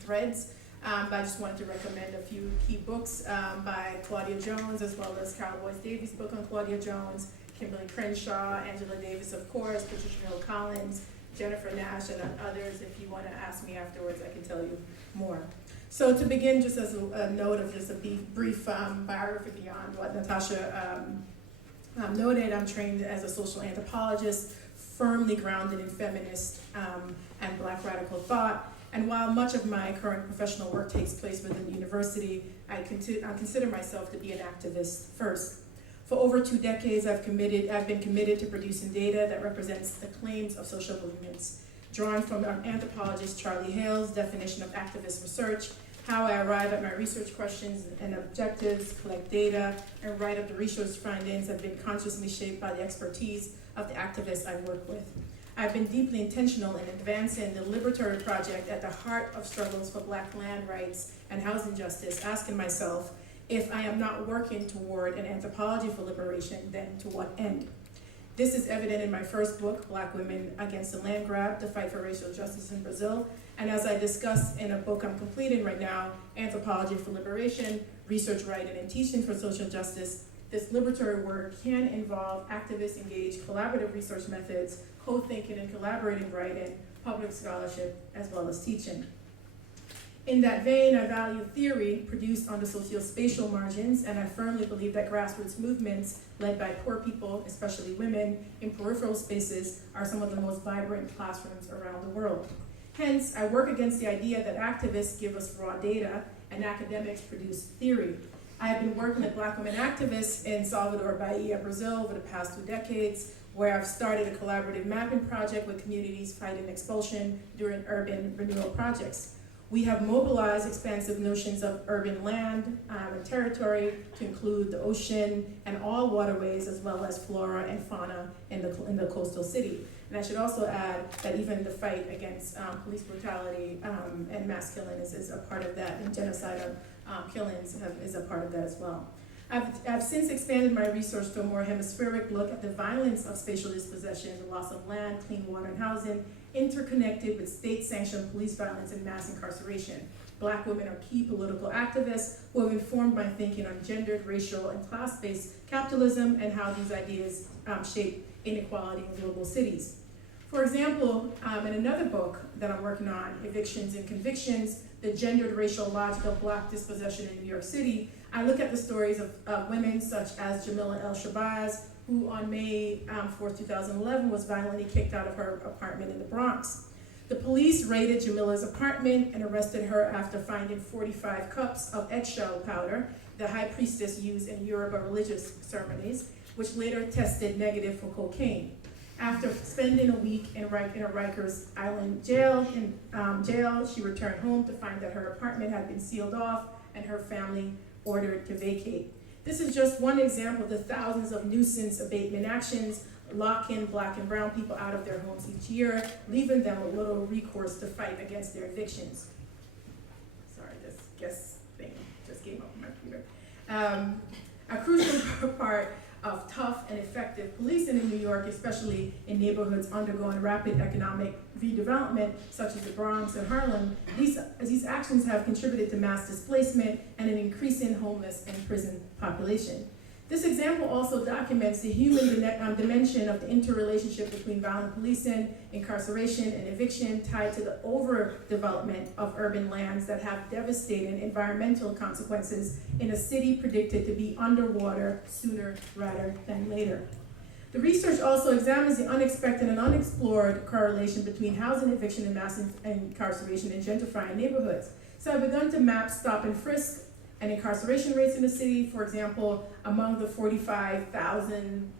threads, but I just wanted to recommend a few key books by Claudia Jones, as well as Carol Boyce Davies' book on Claudia Jones, Kimberly Crenshaw, Angela Davis, of course, Patricia Hill Collins, Jennifer Nash, and others. If you want to ask me afterwards, I can tell you more. So to begin, just as a note of just a brief biography beyond what Natasha noted, I'm trained as a social anthropologist, firmly grounded in feminist and Black radical thought. And while much of my current professional work takes place within the university, I consider myself to be an activist first. For over 2 decades, I've been committed to producing data that represents the claims of social movements, drawn from anthropologist Charlie Hale's definition of activist research, how I arrive at my research questions and objectives, collect data, and write up the research findings have been consciously shaped by the expertise of the activists I work with. I've been deeply intentional in advancing the liberatory project at the heart of struggles for Black land rights and housing justice, asking myself, if I am not working toward an anthropology for liberation, then to what end? This is evident in my first book, Black Women Against the Land Grab, The Fight for Racial Justice in Brazil. And as I discuss in a book I'm completing right now, Anthropology for Liberation, Research, Writing, and Teaching for Social Justice, this liberatory work can involve activist-engaged collaborative research methods, co-thinking and collaborating writing, public scholarship, as well as teaching. In that vein, I value theory produced on the socio-spatial margins, and I firmly believe that grassroots movements led by poor people, especially women, in peripheral spaces are some of the most vibrant classrooms around the world. Hence, I work against the idea that activists give us raw data and academics produce theory. I have been working with Black women activists in Salvador, Bahia, Brazil over the past 2 decades, where I've started a collaborative mapping project with communities fighting expulsion during urban renewal projects. We have mobilized expansive notions of urban land and territory to include the ocean and all waterways, as well as flora and fauna in the coastal city. And I should also add that even the fight against police brutality and mass killing is a part of that, and genocidal killings is a part of that as well. I've since expanded my research to a more hemispheric look at the violence of spatial dispossession, the loss of land, clean water, and housing, interconnected with state-sanctioned police violence and mass incarceration. Black women are key political activists who have informed my thinking on gendered, racial, and class-based capitalism and how these ideas shape inequality in global cities. For example, in another book that I'm working on, Evictions and Convictions, the gendered racial logic of Black dispossession in New York City, I look at the stories of women such as Jamila El-Shabazz, who on May 4, 2011 was violently kicked out of her apartment in the Bronx. The police raided Jamila's apartment and arrested her after finding 45 cups of eggshell powder, the high priestess used in Yoruba religious ceremonies, which later tested negative for cocaine. After spending a week in a Rikers Island jail, she returned home to find that her apartment had been sealed off and her family ordered to vacate. This is just one example of the thousands of nuisance abatement actions locking Black and brown people out of their homes each year, leaving them with little recourse to fight against their evictions. Sorry, this guest thing just came up on my computer. A crucial part of tough and effective policing in New York, especially in neighborhoods undergoing rapid economic redevelopment, such as the Bronx and Harlem, these actions have contributed to mass displacement and an increasing homeless and prison population. This example also documents the human dimension of the interrelationship between violent policing, incarceration, and eviction tied to the overdevelopment of urban lands that have devastating environmental consequences in a city predicted to be underwater sooner rather than later. The research also examines the unexpected and unexplored correlation between housing eviction and mass incarceration in gentrifying neighborhoods. So I've begun to map stop and frisk and incarceration rates in the city. For example, among the 45,000,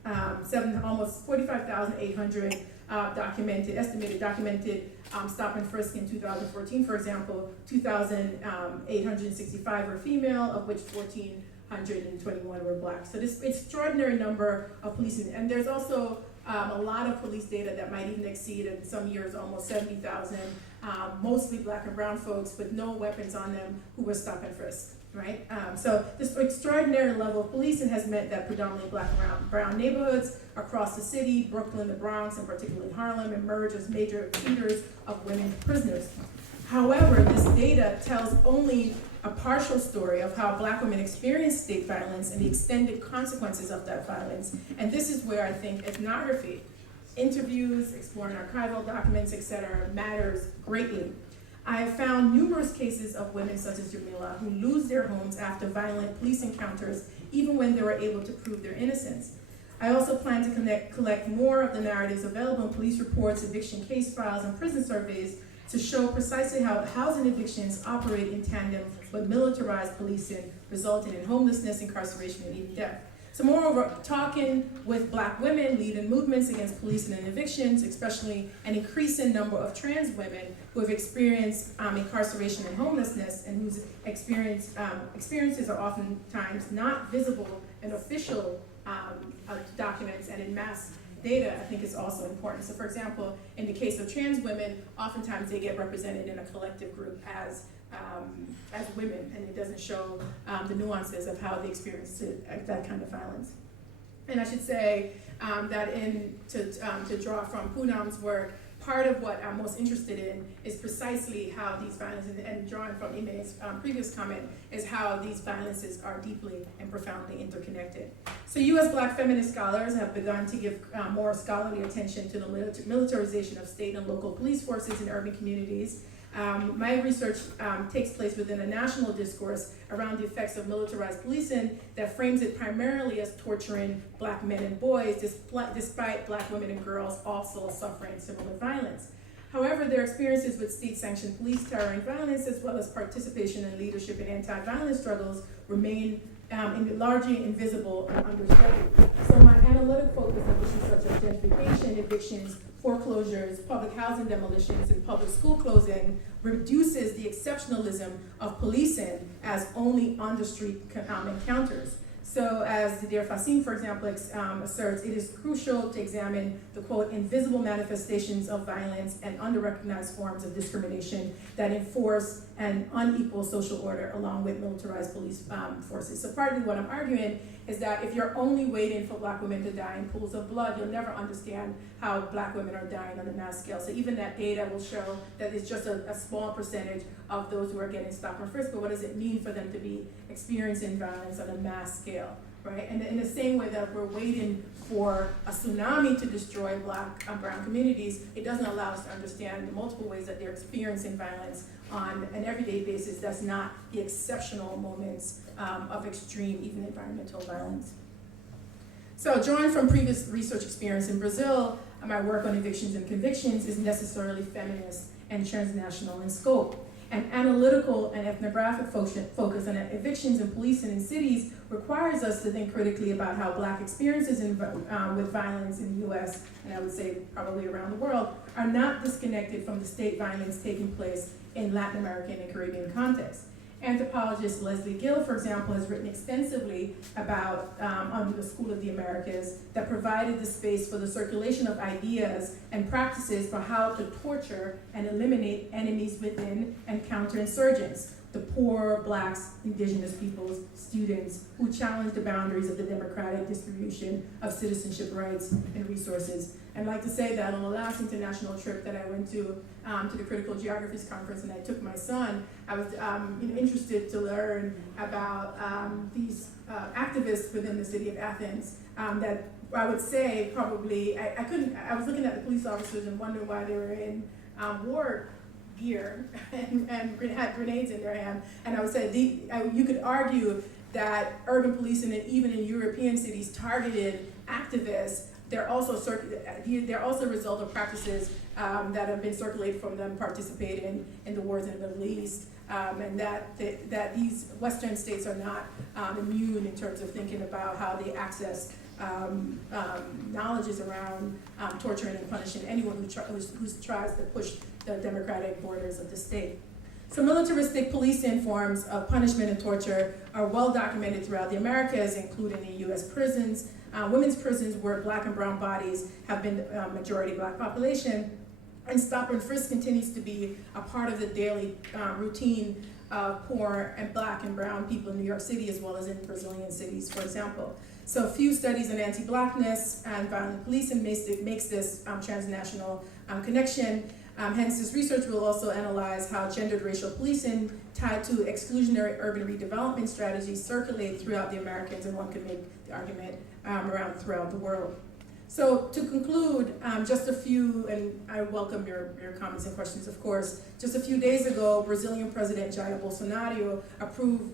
almost 45,800 estimated documented stop and frisk in 2014, for example, 2,865 were female, of which 1,421 were Black. So this extraordinary number of policing, and there's also a lot of police data that might even exceed, in some years, almost 70,000, mostly Black and brown folks with no weapons on them who were stop and frisk. Right? So this extraordinary level of policing has meant that predominantly Black and brown neighborhoods across the city, Brooklyn, the Bronx, and particularly Harlem, emerge as major feeders of women prisoners. However, this data tells only a partial story of how Black women experience state violence and the extended consequences of that violence. And this is where I think ethnography, interviews, exploring archival documents, etc., matters greatly. I have found numerous cases of women such as Jamila who lose their homes after violent police encounters, even when they were able to prove their innocence. I also plan to collect more of the narratives available in police reports, eviction case files, and prison surveys to show precisely how housing evictions operate in tandem with militarized policing, resulting in homelessness, incarceration, and even death. So moreover, talking with Black women leading movements against policing and evictions, especially an increasing number of trans women who have experienced incarceration and homelessness, and whose experiences are oftentimes not visible in official documents and in mass data, I think is also important. So for example, in the case of trans women, oftentimes they get represented in a collective group as women, and it doesn't show the nuances of how they experience that kind of violence. And I should say, that to draw from Poonam's work, part of what I'm most interested in is precisely how these violences, and drawing from Imeh's previous comment, is how these violences are deeply and profoundly interconnected. So you as Black feminist scholars have begun to give more scholarly attention to the militarization of state and local police forces in urban communities. My research takes place within a national discourse around the effects of militarized policing that frames it primarily as torturing Black men and boys, despite Black women and girls also suffering similar violence. However, their experiences with state-sanctioned police terror and violence, as well as participation and leadership in anti-violence struggles, remain largely invisible and understudied. So my analytic focus on issues such as gentrification, evictions, foreclosures, public housing demolitions, and public school closing reduces the exceptionalism of policing as only on-the-street encounters. So as Didier Fassin, for example, asserts, it is crucial to examine the, quote, invisible manifestations of violence and under-recognized forms of discrimination that enforce an unequal social order along with militarized police forces. So partly what I'm arguing is that if you're only waiting for Black women to die in pools of blood, you'll never understand how Black women are dying on a mass scale. So even that data will show that it's just a small percentage of those who are getting stopped and frisked, but what does it mean for them to be experiencing violence on a mass scale, right? And in the same way that we're waiting for a tsunami to destroy Black and brown communities, it doesn't allow us to understand the multiple ways that they're experiencing violence on an everyday basis that's not the exceptional moments of extreme, even environmental violence. So drawing from previous research experience in Brazil, my work on evictions and convictions is necessarily feminist and transnational in scope. An analytical and ethnographic focus on evictions and policing in cities requires us to think critically about how Black experiences with violence in the US, and I would say probably around the world, are not disconnected from the state violence taking place in Latin American and Caribbean contexts. Anthropologist Leslie Gill, for example, has written extensively about on the School of the Americas that provided the space for the circulation of ideas and practices for how to torture and eliminate enemies within and counterinsurgents, the poor, Blacks, indigenous peoples, students who challenge the boundaries of the democratic distribution of citizenship rights and resources. I'd like to say that on the last international trip that I went to the Critical Geographies Conference, and I took my son, I was interested to learn about these activists within the city of Athens that I would say probably, I was looking at the police officers and wondering why they were in war gear and had grenades in their hand. And I would say, you could argue that urban policing and even in European cities targeted activists. They're also a result of practices that have been circulated from them participating in the wars in the Middle East, and that these Western states are not immune in terms of thinking about how they access knowledges around torturing and punishing anyone who tries to push the democratic borders of the state. So militaristic policing forms of punishment and torture are well documented throughout the Americas, including in U.S. prisons, women's prisons where Black and brown bodies have been the majority Black population, and stop and frisk continues to be a part of the daily routine of poor and Black and brown people in New York City as well as in Brazilian cities, for example. So a few studies on anti-Blackness and violent policing makes this transnational connection. Hence, this research will also analyze how gendered racial policing tied to exclusionary urban redevelopment strategies circulate throughout the Americas, and one could make the argument around throughout the world. So to conclude, just a few, and I welcome your comments and questions, of course. Just a few days ago, Brazilian President Jair Bolsonaro approved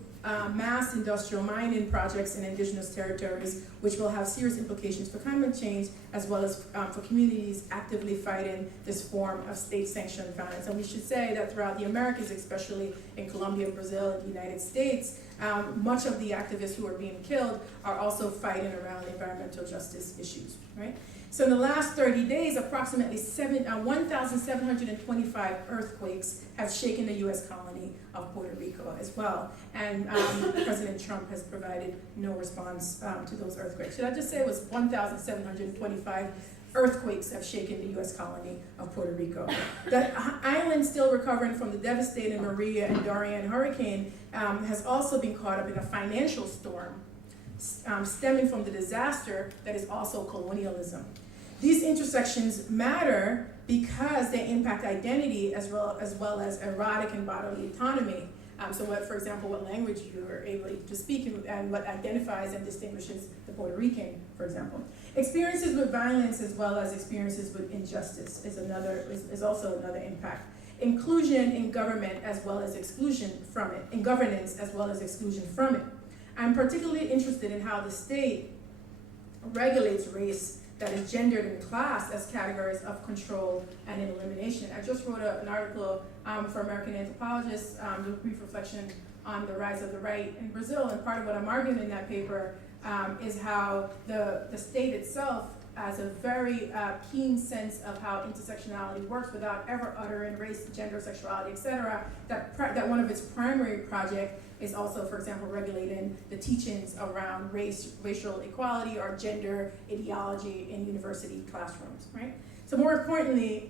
mass industrial mining projects in indigenous territories, which will have serious implications for climate change, as well as for communities actively fighting this form of state-sanctioned violence. And we should say that throughout the Americas, especially in Colombia, Brazil, and the United States, much of the activists who are being killed are also fighting around environmental justice issues, right? So in the last 30 days, approximately 1,725 earthquakes have shaken the U.S. colony of Puerto Rico as well. And President Trump has provided no response to those earthquakes. Should I just say it was 1,725 earthquakes have shaken the U.S. colony of Puerto Rico. The island still recovering from the devastating Maria and Dorian hurricane has also been caught up in a financial storm. stemming from the disaster that is also colonialism. These intersections matter because they impact identity as well as erotic and bodily autonomy. So what, for example, what language you are able to speak and what identifies and distinguishes the Puerto Rican, for example. Experiences with violence as well as experiences with injustice is also another impact. Inclusion in government as well as exclusion from it, in governance as well as exclusion from it. I'm particularly interested in how the state regulates race that is gendered and class as categories of control and elimination. I just wrote an article for American Anthropologists, a brief reflection on the rise of the right in Brazil, and part of what I'm arguing in that paper is how the state itself has a very keen sense of how intersectionality works without ever uttering race, gender, sexuality, etc. That one of its primary projects is also, for example, regulating the teachings around racial equality or gender ideology in university classrooms, right? So more importantly,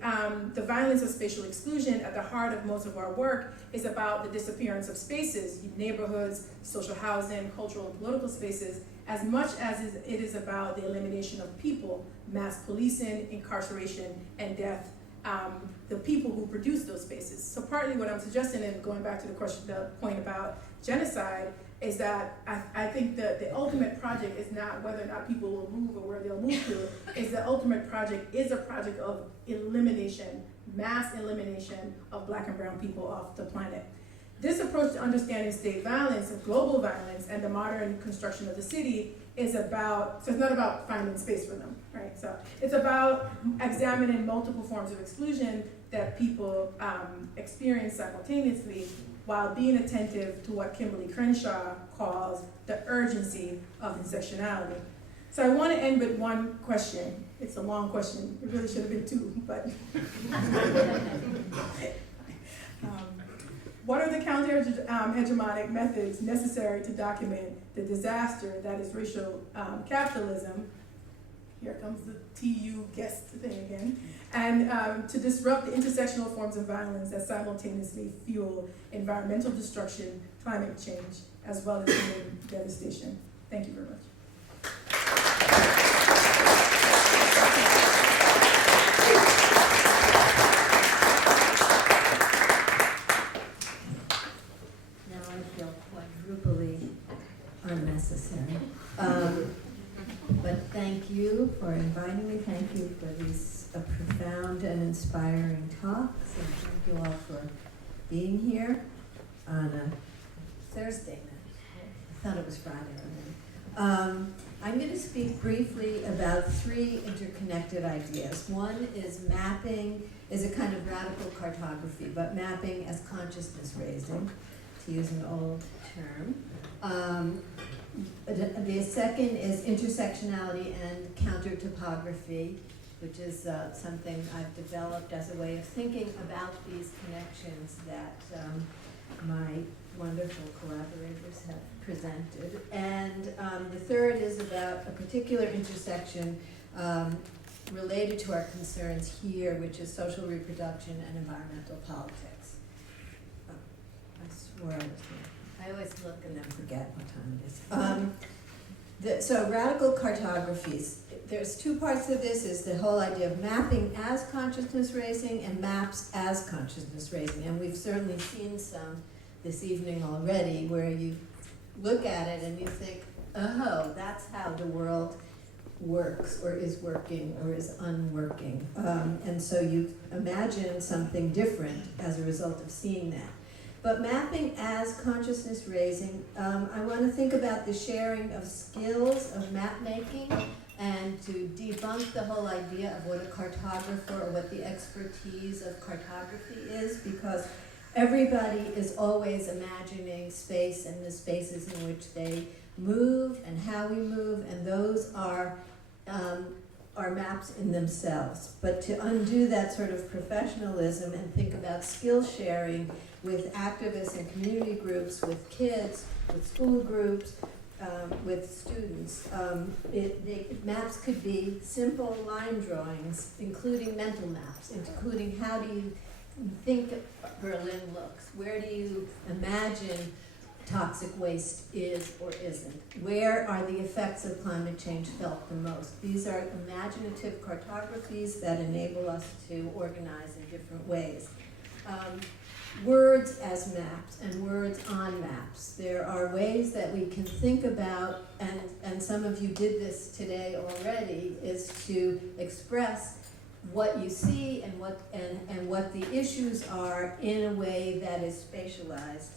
the violence of spatial exclusion at the heart of most of our work is about the disappearance of spaces, neighborhoods, social housing, cultural and political spaces, as much as it is about the elimination of people, mass policing, incarceration, and death, the people who produce those spaces. So partly what I'm suggesting, and going back to the point about genocide, is that I think that the ultimate project is not whether or not people will move or where they'll move to, is the ultimate project is a project of elimination, mass elimination of Black and brown people off the planet. This approach to understanding state violence and global violence and the modern construction of the city is about, so it's not about finding space for them, right? So it's about examining multiple forms of exclusion that people experience simultaneously while being attentive to what Kimberly Crenshaw calls the urgency of intersectionality. So I want to end with one question. It's a long question. It really should have been two, but what are the counter-hegemonic methods necessary to document the disaster that is racial capitalism? Here comes the TU guest thing again. And to disrupt the intersectional forms of violence that simultaneously fuel environmental destruction, climate change, as well as human devastation. Thank you very much. Unnecessary. But thank you for inviting me. Thank you for these profound and inspiring talks. And thank you all for being here on a Thursday night. I thought it was Friday already. I'm going to speak briefly about three interconnected ideas. One is mapping, is a kind of radical cartography, but mapping as consciousness raising, to use an old term. The second is intersectionality and counter-topography, which is something I've developed as a way of thinking about these connections that my wonderful collaborators have presented. And the third is about a particular intersection related to our concerns here, which is social reproduction and environmental politics. Oh, I swore I was here. I always look and then forget what time it is. So radical cartographies. There's two parts of this, is the whole idea of mapping as consciousness raising and maps as consciousness raising. And we've certainly seen some this evening already where you look at it and you think, oh, that's how the world works or is working or is unworking. And so you imagine something different as a result of seeing that. But mapping as consciousness raising, I want to think about the sharing of skills of map making and to debunk the whole idea of what a cartographer or what the expertise of cartography is, because everybody is always imagining space and the spaces in which they move and how we move, and those are maps in themselves. But to undo that sort of professionalism and think about skill sharing with activists and community groups, with kids, with school groups, with students. Maps could be simple line drawings, including mental maps, including how do you think Berlin looks? Where do you imagine toxic waste is or isn't. Where are the effects of climate change felt the most? These are imaginative cartographies that enable us to organize in different ways. Words as maps and words on maps. There are ways that we can think about, and some of you did this today already, is to express what you see and what the issues are in a way that is spatialized.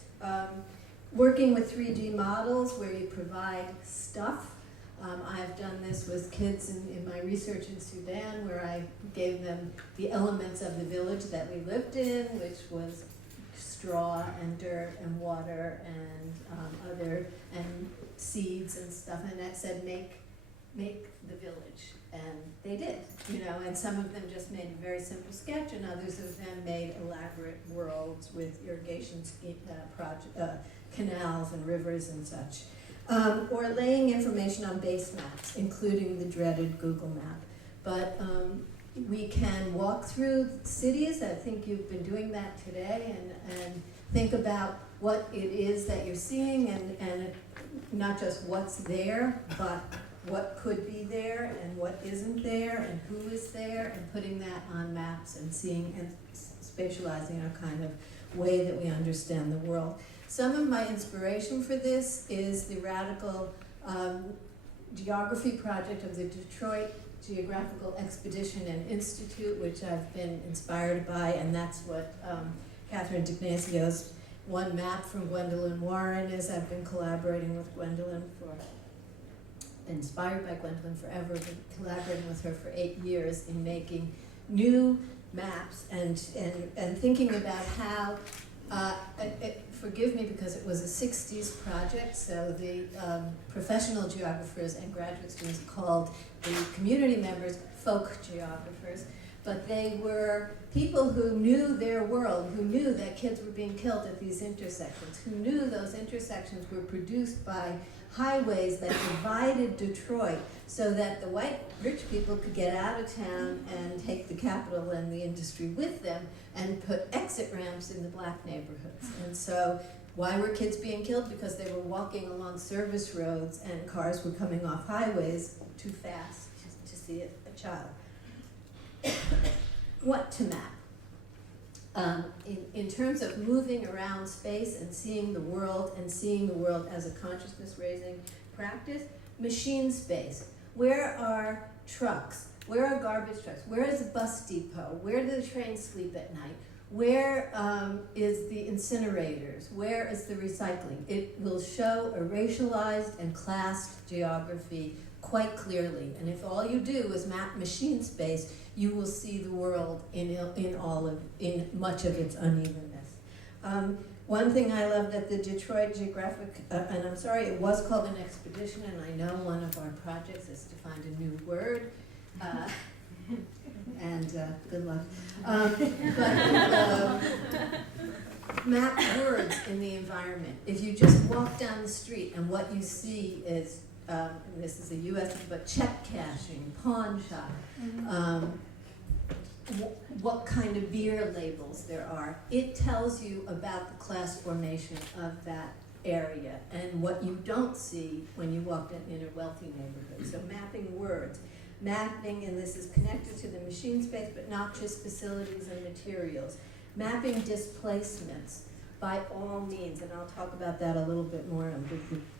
Working with 3D models where you provide stuff. I've done this with kids in my research in Sudan, where I gave them the elements of the village that we lived in, which was straw and dirt and water and seeds and stuff, and that said make the village, and they did, and some of them just made a very simple sketch, and others of them made elaborate worlds with irrigation canals and rivers and such, or laying information on base maps, including the dreaded Google map. But we can walk through cities. I think you've been doing that today, and think about what it is that you're seeing, and not just what's there, but what could be there and what isn't there and who is there, and putting that on maps and seeing and spatializing a kind of way that we understand the world. Some of my inspiration for this is the radical geography project of the Detroit Geographical Expedition and Institute, which I've been inspired by, and that's what Catherine D'Ignasio's One Map from Gwendolyn Warren is. I've been collaborating with Gwendolyn inspired by Gwendolyn forever, been collaborating with her for 8 years in making new maps and thinking about how, forgive me because it was a 60s project, so the professional geographers and graduate students called the community members folk geographers, but they were people who knew their world, who knew that kids were being killed at these intersections, who knew those intersections were produced by highways that divided Detroit so that the white rich people could get out of town and take the capital and the industry with them and put exit ramps in the black neighborhoods. And so why were kids being killed? Because they were walking along service roads and cars were coming off highways too fast to see a child. What to map? In terms of moving around space and seeing the world as a consciousness-raising practice, machine space. Where are trucks? Where are garbage trucks? Where is the bus depot? Where do the trains sleep at night? Where is the incinerators? Where is the recycling? It will show a racialized and classed geography quite clearly. And if all you do is map machine space, you will see the world in much of its unevenness. One thing I love that the Detroit Geographic, and I'm sorry, it was called an expedition, and I know one of our projects is to find a new word, and good luck. Map words in the environment. If you just walk down the street and what you see is, and this is a US thing, but check cashing, pawn shop, what kind of beer labels there are. It tells you about the class formation of that area and what you don't see when you walk in a wealthy neighborhood. So mapping words. Mapping, and this is connected to the machine space, but not just facilities and materials. Mapping displacements by all means, and I'll talk about that a little bit more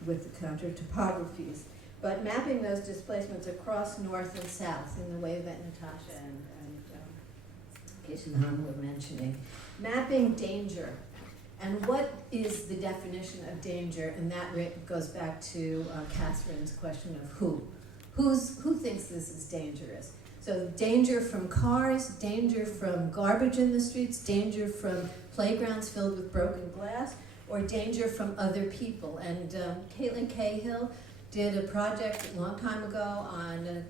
with the counter topographies. But mapping those displacements across north and south in the way that Natasha and Keisha-Khan were mentioning. Mapping danger. And what is the definition of danger? And that goes back to Catherine's question of who. Who thinks this is dangerous? So danger from cars, danger from garbage in the streets, danger from playgrounds filled with broken glass, or danger from other people. And Caitlin Cahill did a project a long time ago on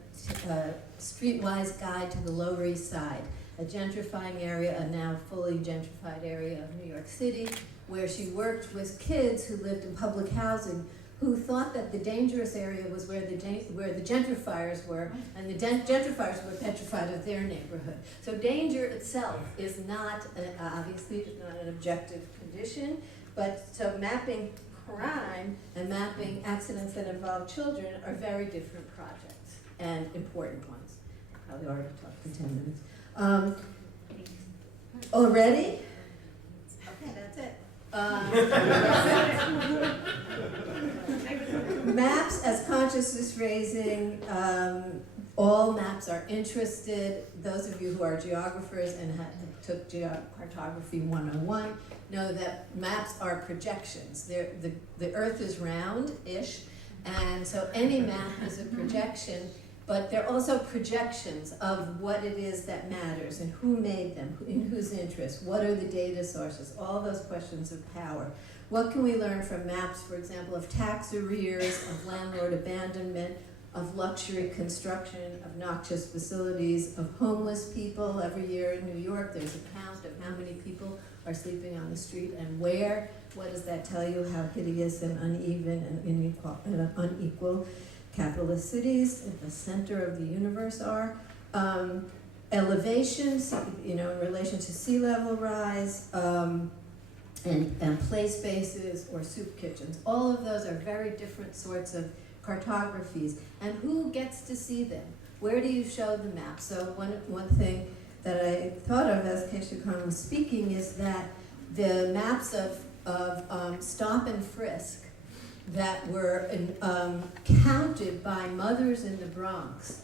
a streetwise guide to the Lower East Side, a gentrifying area, a now fully gentrified area of New York City, where she worked with kids who lived in public housing who thought that the dangerous area was where the gentrifiers were, and the gentrifiers were petrified of their neighborhood. So danger itself is not, obviously, it's not an objective condition, but so mapping crime and mapping accidents that involve children are very different projects and important ones. We already talked for 10 minutes. Already? Okay, that's it. Maps as consciousness raising. All maps are interested. Those of you who are geographers and took Cartography 101 know that maps are projections. The Earth is round-ish, and so any map is a projection, but they're also projections of what it is that matters and who made them, in whose interest, what are the data sources, all those questions of power. What can we learn from maps, for example, of tax arrears, of landlord abandonment, of luxury construction, of noxious facilities, of homeless people? Every year in New York, there's a count of how many people are sleeping on the street and where. What does that tell you? How hideous and uneven and unequal capitalist cities at the center of the universe are. Elevations, in relation to sea level rise, and play spaces or soup kitchens. All of those are very different sorts of cartographies. And who gets to see them? Where do you show the map? So one thing that I thought of as Keisha-Khan was speaking is that the maps of stop and frisk that were counted by mothers in the Bronx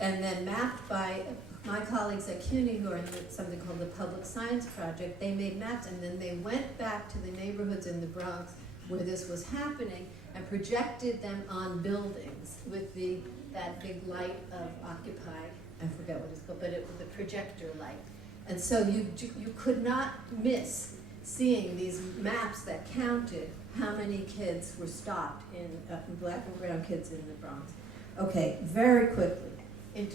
and then mapped by my colleagues at CUNY, who are in something called the Public Science Project. They made maps and then they went back to the neighborhoods in the Bronx where this was happening and projected them on buildings with that big light of Occupy. I forget what it's called, but it was the projector light. And so you could not miss seeing these maps that counted how many kids were stopped in black and brown kids in the Bronx. Okay, very quickly. Did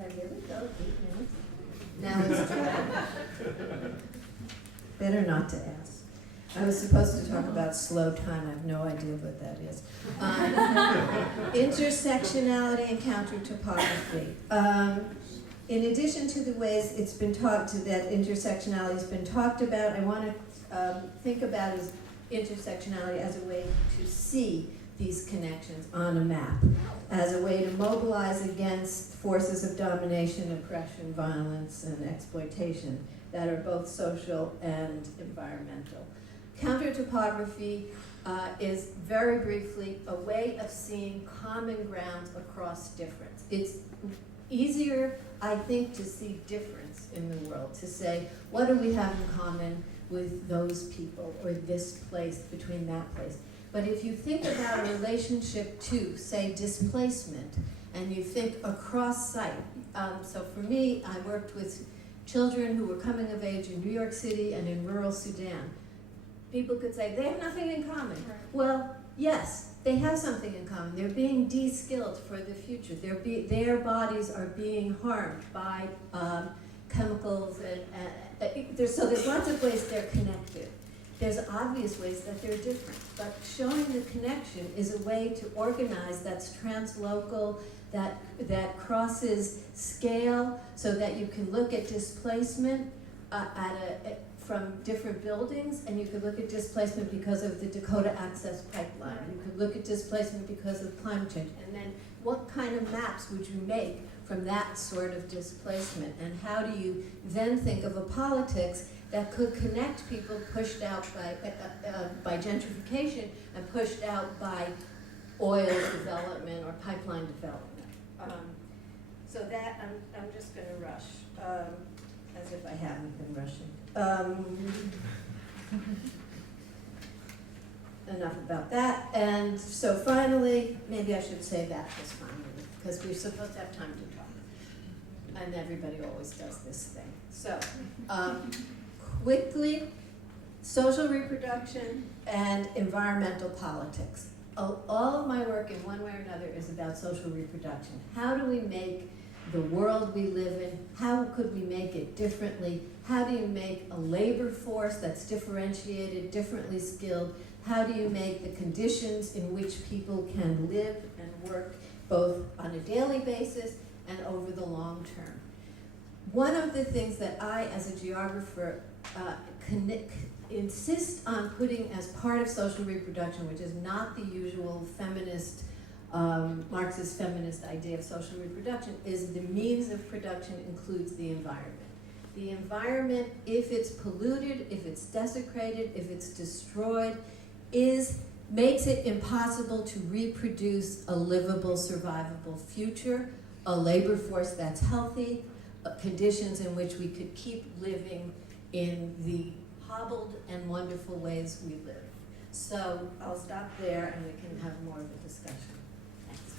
I really go 8 minutes? Now it's time. Better not to ask. I was supposed to talk about slow time. I have no idea what that is. Intersectionality and counter-topography. In addition to the ways it's been talked to, that intersectionality has been talked about, I want to think about intersectionality as a way to see these connections on a map, as a way to mobilize against forces of domination, oppression, violence, and exploitation that are both social and environmental. Counter-topography is, very briefly, a way of seeing common grounds across difference. It's easier, I think, to see difference in the world, to say, what do we have in common with those people or this place between that place? But if you think about a relationship to, say, displacement, and you think across site, so for me, I worked with children who were coming of age in New York City and in rural Sudan. People could say, they have nothing in common. Well, yes, they have something in common. They're being de-skilled for the future. Their bodies are being harmed by chemicals, so there's lots of ways they're connected. There's obvious ways that they're different, but showing the connection is a way to organize that's translocal, that crosses scale, so that you can look at displacement from different buildings, and you could look at displacement because of the Dakota Access Pipeline. You could look at displacement because of climate change. And then what kind of maps would you make from that sort of displacement? And how do you then think of a politics that could connect people pushed out by gentrification and pushed out by oil development or pipeline development? So that, I'm just going to rush, as if I haven't been rushing. Enough about that. And so finally, maybe I should say that just finally, because we're supposed to have time to talk. And everybody always does this thing. So, quickly, social reproduction and environmental politics. All of my work in one way or another is about social reproduction. How do we make the world we live in, how could we make it differently? How do you make a labor force that's differentiated, differently skilled? How do you make the conditions in which people can live and work both on a daily basis and over the long term? One of the things that I, as a geographer, insist on putting as part of social reproduction, which is not the usual feminist, Marxist feminist idea of social reproduction, is the means of production includes the environment. The environment, if it's polluted, if it's desecrated, if it's destroyed, makes it impossible to reproduce a livable, survivable future, a labor force that's healthy, conditions in which we could keep living in the hobbled and wonderful ways we live. So I'll stop there and we can have more of a discussion. Thanks.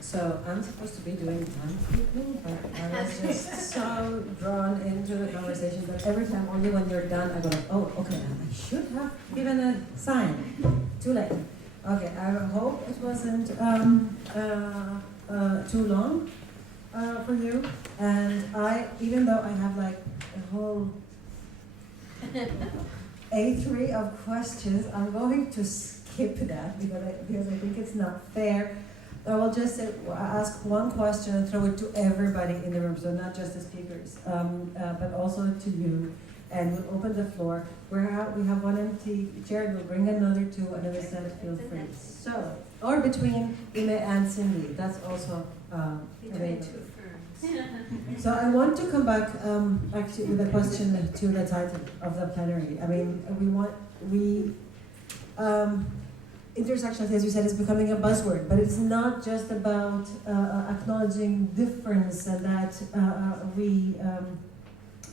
So I'm supposed to be doing timekeeping, but I was just so drawn into the conversation that every time, only when you're done, I go like, oh, okay, I should have given a sign. Too late. Okay, I hope it wasn't too long for you. And even though I have like a whole A3 of questions, I'm going to skip that because I think it's not fair. I will just ask one question and throw it to everybody in the room, so not just the speakers, but also to you. And we'll open the floor. We have one empty chair, and we'll bring another to another set, feel free. So, or between Imeh and Cindi, that's also available. So I want to come back actually with a question to the title of the plenary. I mean, intersectionality, as you said, is becoming a buzzword, but it's not just about acknowledging difference and that we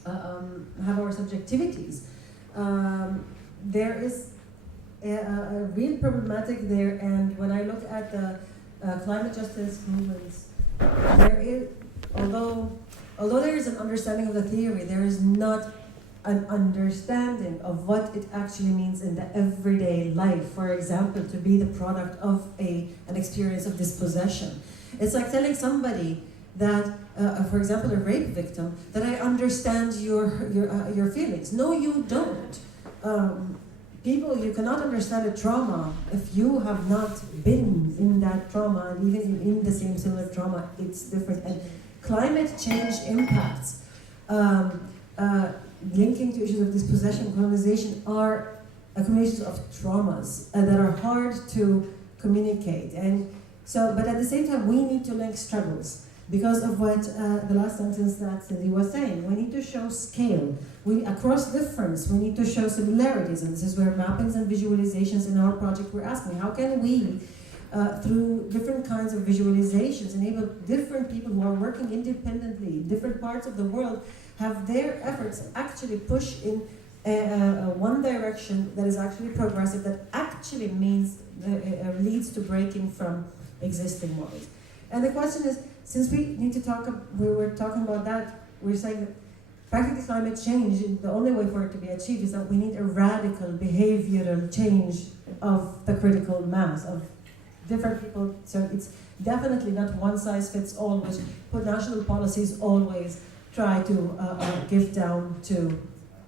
have our subjectivities. There is a real problematic there, and when I look at the climate justice movements, there is, although there is an understanding of the theory, there is not an understanding of what it actually means in the everyday life. For example, to be the product of an experience of dispossession. It's like telling somebody that, for example, a rape victim, that I understand your feelings. No, you don't. You cannot understand a trauma if you have not been in that trauma, and even in the same similar trauma, it's different. And climate change impacts, linking to issues of dispossession, colonization, are accumulations of traumas that are hard to communicate. And so, but at the same time, we need to link struggles because of what the last sentence that Cindi was saying. We need to show scale. Across difference, we need to show similarities. And this is where mappings and visualizations in our project we're asking, how can we, through different kinds of visualizations, enable different people who are working independently in different parts of the world have their efforts actually push in one direction that is actually progressive, that actually leads to breaking from existing models. And the question is, since we were talking about that, we're saying that practically climate change, the only way for it to be achieved is that we need a radical behavioral change of the critical mass of different people. So it's definitely not one size fits all, which national policies always try to give down to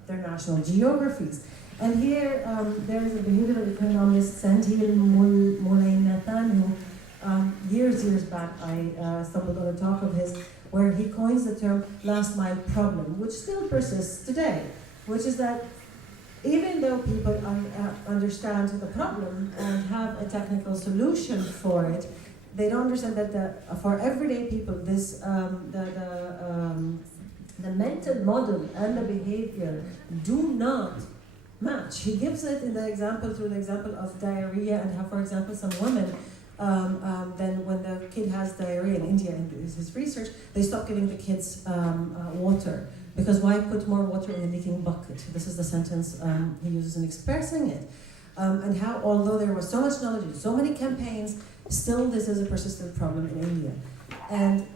their national geographies. And here there is a behavioral economist, Santil Moulainatan, who years back I stumbled on a talk of his where he coins the term last mile problem, which still persists today, which is that even though people understand the problem and have a technical solution for it, they don't understand that for everyday people, this the mental model and the behavior do not match. He gives it through the example of diarrhea, and how, for example, some women, then when the kid has diarrhea in India, and his research, they stop giving the kids water. Because why put more water in a leaking bucket? This is the sentence he uses in expressing it. And how, although there was so much knowledge and so many campaigns, still this is a persistent problem in India. And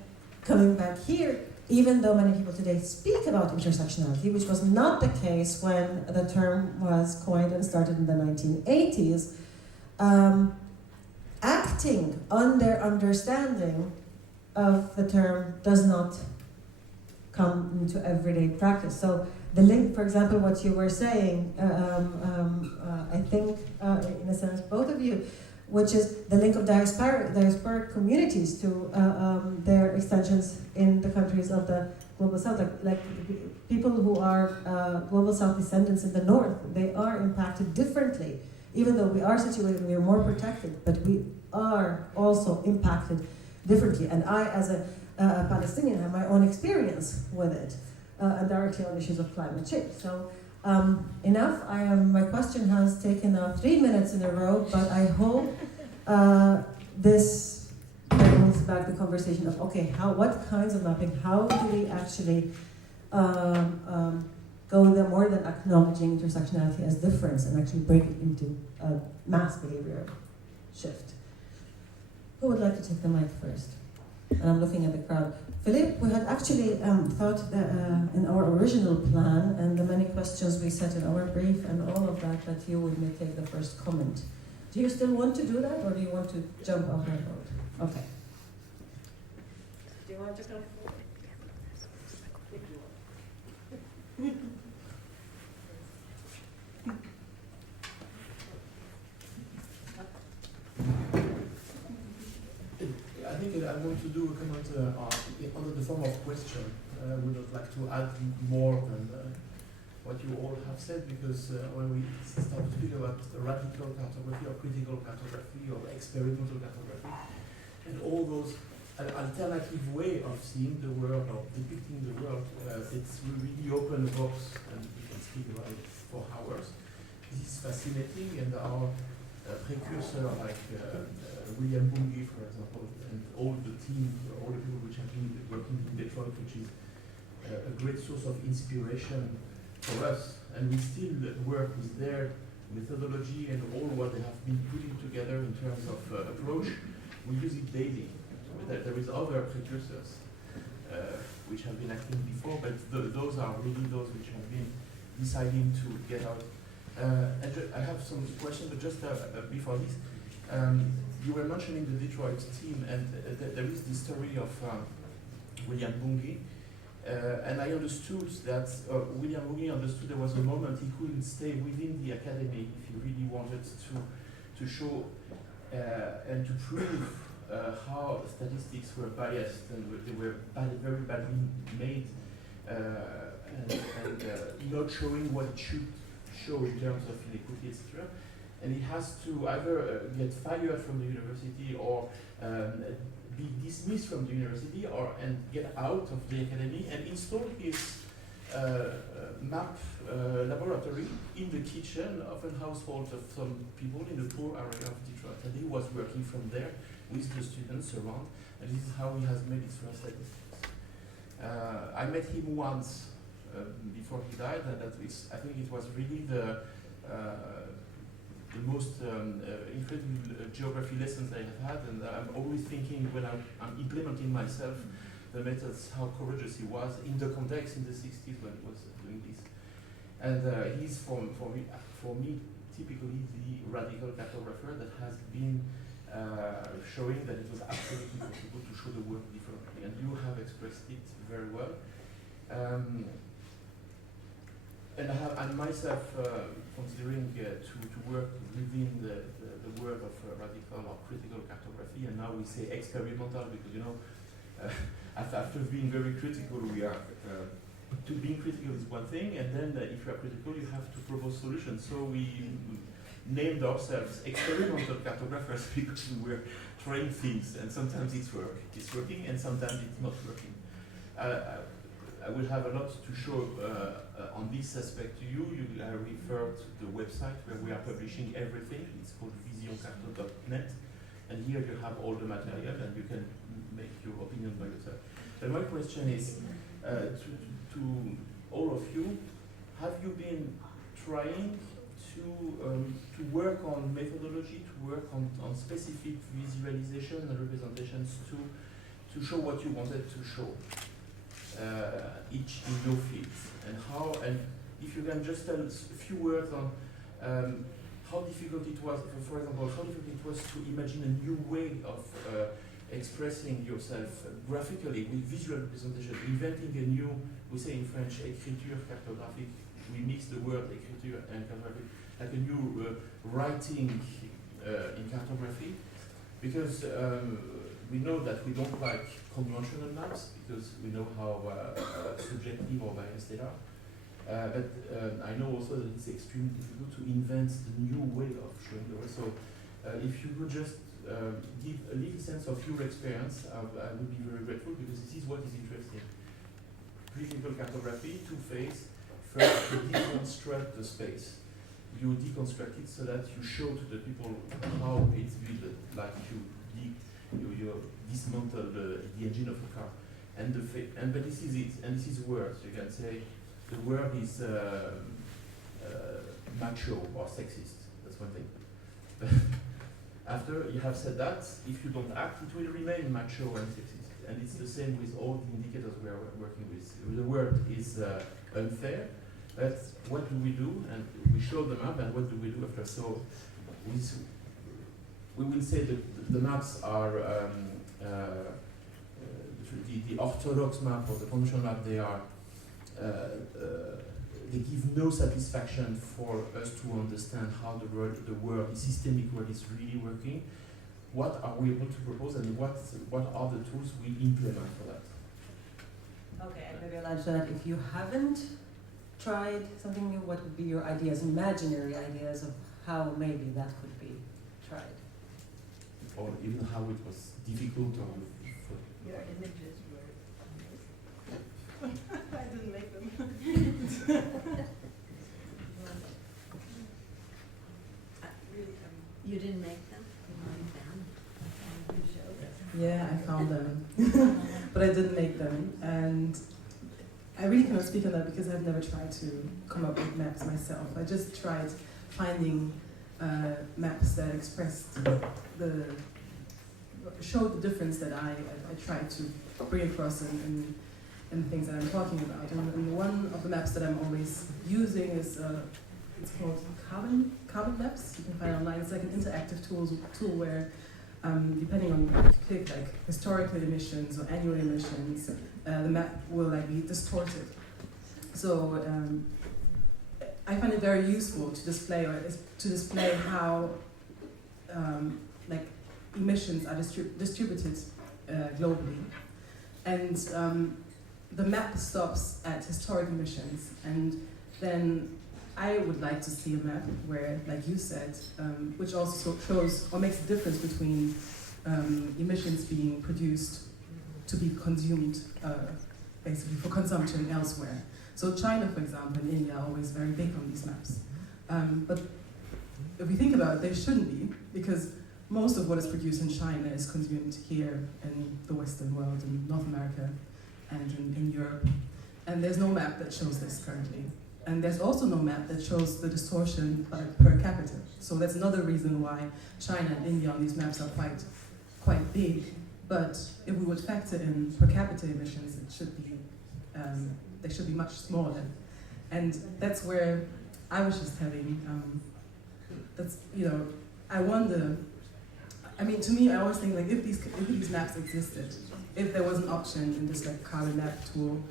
coming back here, even though many people today speak about intersectionality, which was not the case when the term was coined and started in the 1980s, acting on their understanding of the term does not come into everyday practice. So the link, for example, what you were saying, I think, in a sense, both of you, which is the link of diasporic communities to their extensions in the countries of the Global South. Like people who are Global South descendants in the North, they are impacted differently. Even though we are situated, we are more protected, but we are also impacted differently. And I, as a Palestinian, have my own experience with it, and directly on issues of climate change. So enough. My question has taken 3 minutes in a row, but I hope this brings back the conversation of, okay, what kinds of mapping, how do we actually go there more than acknowledging intersectionality as difference and actually break it into a mass behavior shift? Who would like to take the mic first? And I'm looking at the crowd. Philippe, we had actually thought that, in our original plan and the many questions we set in our brief and all of that, that you would may take the first comment. Do you still want to do that, or do you want to jump off that road? Okay. Do you want to go forward? I think I want to do a comment under the form of question. I would not like to add more than what you all have said, because when we start to speak about radical cartography or critical cartography or experimental cartography, and all those alternative way of seeing the world or depicting the world, it's really open a box, and we can speak about it for hours. This is fascinating, and our precursor like William Bunge, for example, and all the team, all the people which have been working in Detroit, which is a great source of inspiration for us, and we still work with their methodology and all what they have been putting together in terms of approach. We use it daily. There is other precursors which have been acting before, but those are really those which have been deciding to get out. And I have some questions, but just before this, you were mentioning the Detroit team, and there is the story of William Bunge. And I understood that William Bunge understood there was a moment he couldn't stay within the academy if he really wanted to show and to prove how statistics were biased and they were very badly made and not showing what it should show in terms of inequity, etc. And he has to either get fired from the university or be dismissed from the university and get out of the academy and install his map laboratory in the kitchen of a household of some people in the poor area of Detroit. And he was working from there with the students around, and this is how he has made his first statistics. I met him once before he died, and I think it was really the most incredible geography lessons I have had, and I'm always thinking when I'm implementing myself the methods, how courageous he was in the context in the 60s when he was doing this. And he's, for me, typically the radical cartographer that has been showing that it was absolutely possible to show the world differently, and you have expressed it very well. And I'm myself considering to work within the world of radical or critical cartography, and now we say experimental because, you know, after being very critical, we are being critical is one thing, and then if you are critical, you have to propose solutions. So we named ourselves experimental cartographers because we were trying things, and sometimes it's working, and sometimes it's not working. I will have a lot to show on this aspect to you. I refer to the website where we are publishing everything. It's called visioncarto.net, and here you have all the material, and you can make your opinion by yourself. But my question is to all of you: have you been trying to work on methodology, to work on specific visualization and representations to show what you wanted to show, each in your fields, and if you can just tell us a few words on how difficult it was, for example, how difficult it was to imagine a new way of expressing yourself graphically with visual representation, inventing a new, we say in French, écriture cartographique. We mix the word écriture and cartographique, like a new writing in cartography, because we know that we don't like conventional maps, because we know how subjective or biased they are. But I know also that it's extremely difficult to invent the new way of showing the world. So if you could just give a little sense of your experience, I would be very grateful, because this is what is interesting. Critical cartography, two-phase. First, you deconstruct the space. You deconstruct it so that you show to the people how it's built, like you dismantle the engine of a car. But this is it, and this is words. You can say the word is macho or sexist. That's one thing. After you have said that, if you don't act, it will remain macho and sexist. And it's the same with all the indicators we are working with. The word is unfair, but what do we do? And we show the map, and what do we do after? So we will say that the maps are the orthodox map or the conventional map. They are they give no satisfaction for us to understand how the systemic world is really working. What are we able to propose, and what are the tools we implement for that? Okay, and maybe I'll add to that, if you haven't tried something new, what would be your ideas, imaginary ideas of how maybe that could be tried? Or even how it was difficult or... Your images were I didn't make them. You didn't make them? Yeah, I found them, but I didn't make them, and I really cannot speak on that because I've never tried to come up with maps myself. I just tried finding maps that expressed showed the difference that I tried to bring across in things that I'm talking about. And one of the maps that I'm always using is it's called carbon maps. You can find it online. It's like an interactive tool where depending on if you click like historical emissions or annual emissions, the map will like be distorted. So I find it very useful to display how like emissions are distributed globally, and the map stops at historic emissions, and then I would like to see a map where, like you said, which also shows or makes a difference between emissions being produced to be consumed, basically for consumption elsewhere. So China, for example, and India are always very big on these maps. But if we think about it, they shouldn't be, because most of what is produced in China is consumed here in the Western world, in North America, and in Europe. And there's no map that shows this currently. And there's also no map that shows the distortion per capita. So that's another reason why China and India on these maps are quite big. But if we would factor in per capita emissions, it should be they should be much smaller. And that's where I was just having I wonder. I mean, to me, I always think like if these maps existed, if there was an option in this like carbon map tool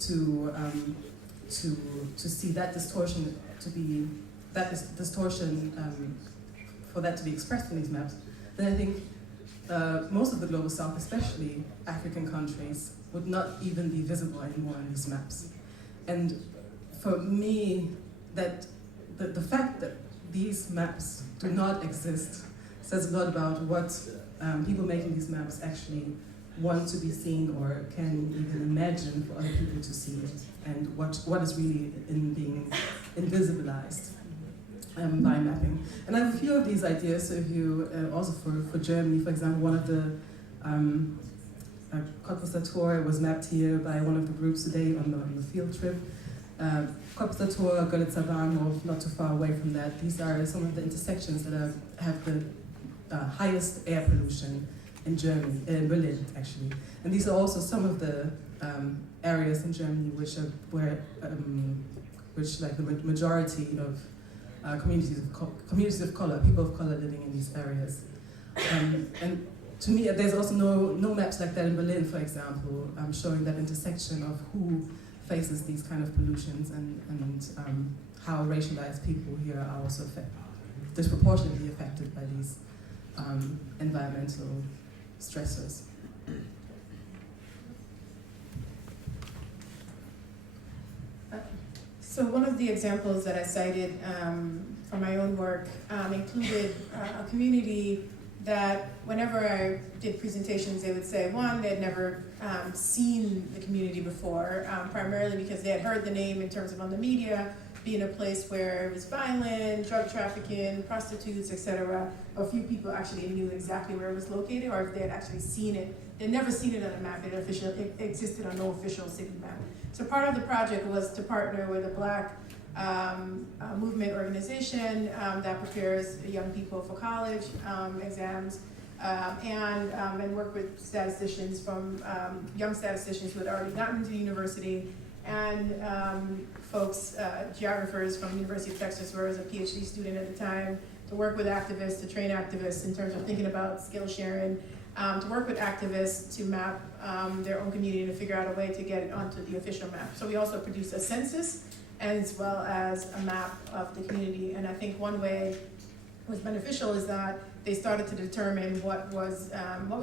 to see that distortion for that to be expressed in these maps, then I think most of the global south, especially African countries, would not even be visible anymore in these maps. And for me, that the fact that these maps do not exist says a lot about what people making these maps actually want to be seen or can even imagine for other people to see it, and what is really being invisibilized by mapping. And I have a few of these ideas. So if you, also for Germany, for example, one of the Katz was mapped here by one of the groups today on the field trip. Katz, Görlitzer Bahnhof, not too far away from that. These are some of the intersections that have the highest air pollution in Germany, in Berlin actually. And these are also some of the areas in Germany which like the majority of communities of color, people of color living in these areas. And to me, there's also no maps like that in Berlin, for example, showing that intersection of who faces these kind of pollutions and how racialized people here are also disproportionately affected by these environmental stressors. So one of the examples that I cited from my own work included a community that whenever I did presentations, they would say, one, they had never seen the community before, primarily because they had heard the name in terms of on the media, being a place where it was violent, drug trafficking, prostitutes, etc. A few people actually knew exactly where it was located, or if they had actually seen it. They'd never seen it on a map. It existed on no official city map. So part of the project was to partner with a Black movement organization that prepares young people for college exams, and work with statisticians from young statisticians who had already gotten to university, and folks, geographers from the University of Texas, where I was a PhD student at the time, to work with activists, to train activists in terms of thinking about skill sharing, to work with activists to map their own community and to figure out a way to get it onto the official map. So we also produced a census as well as a map of the community. And I think one way was beneficial is that they started to determine what was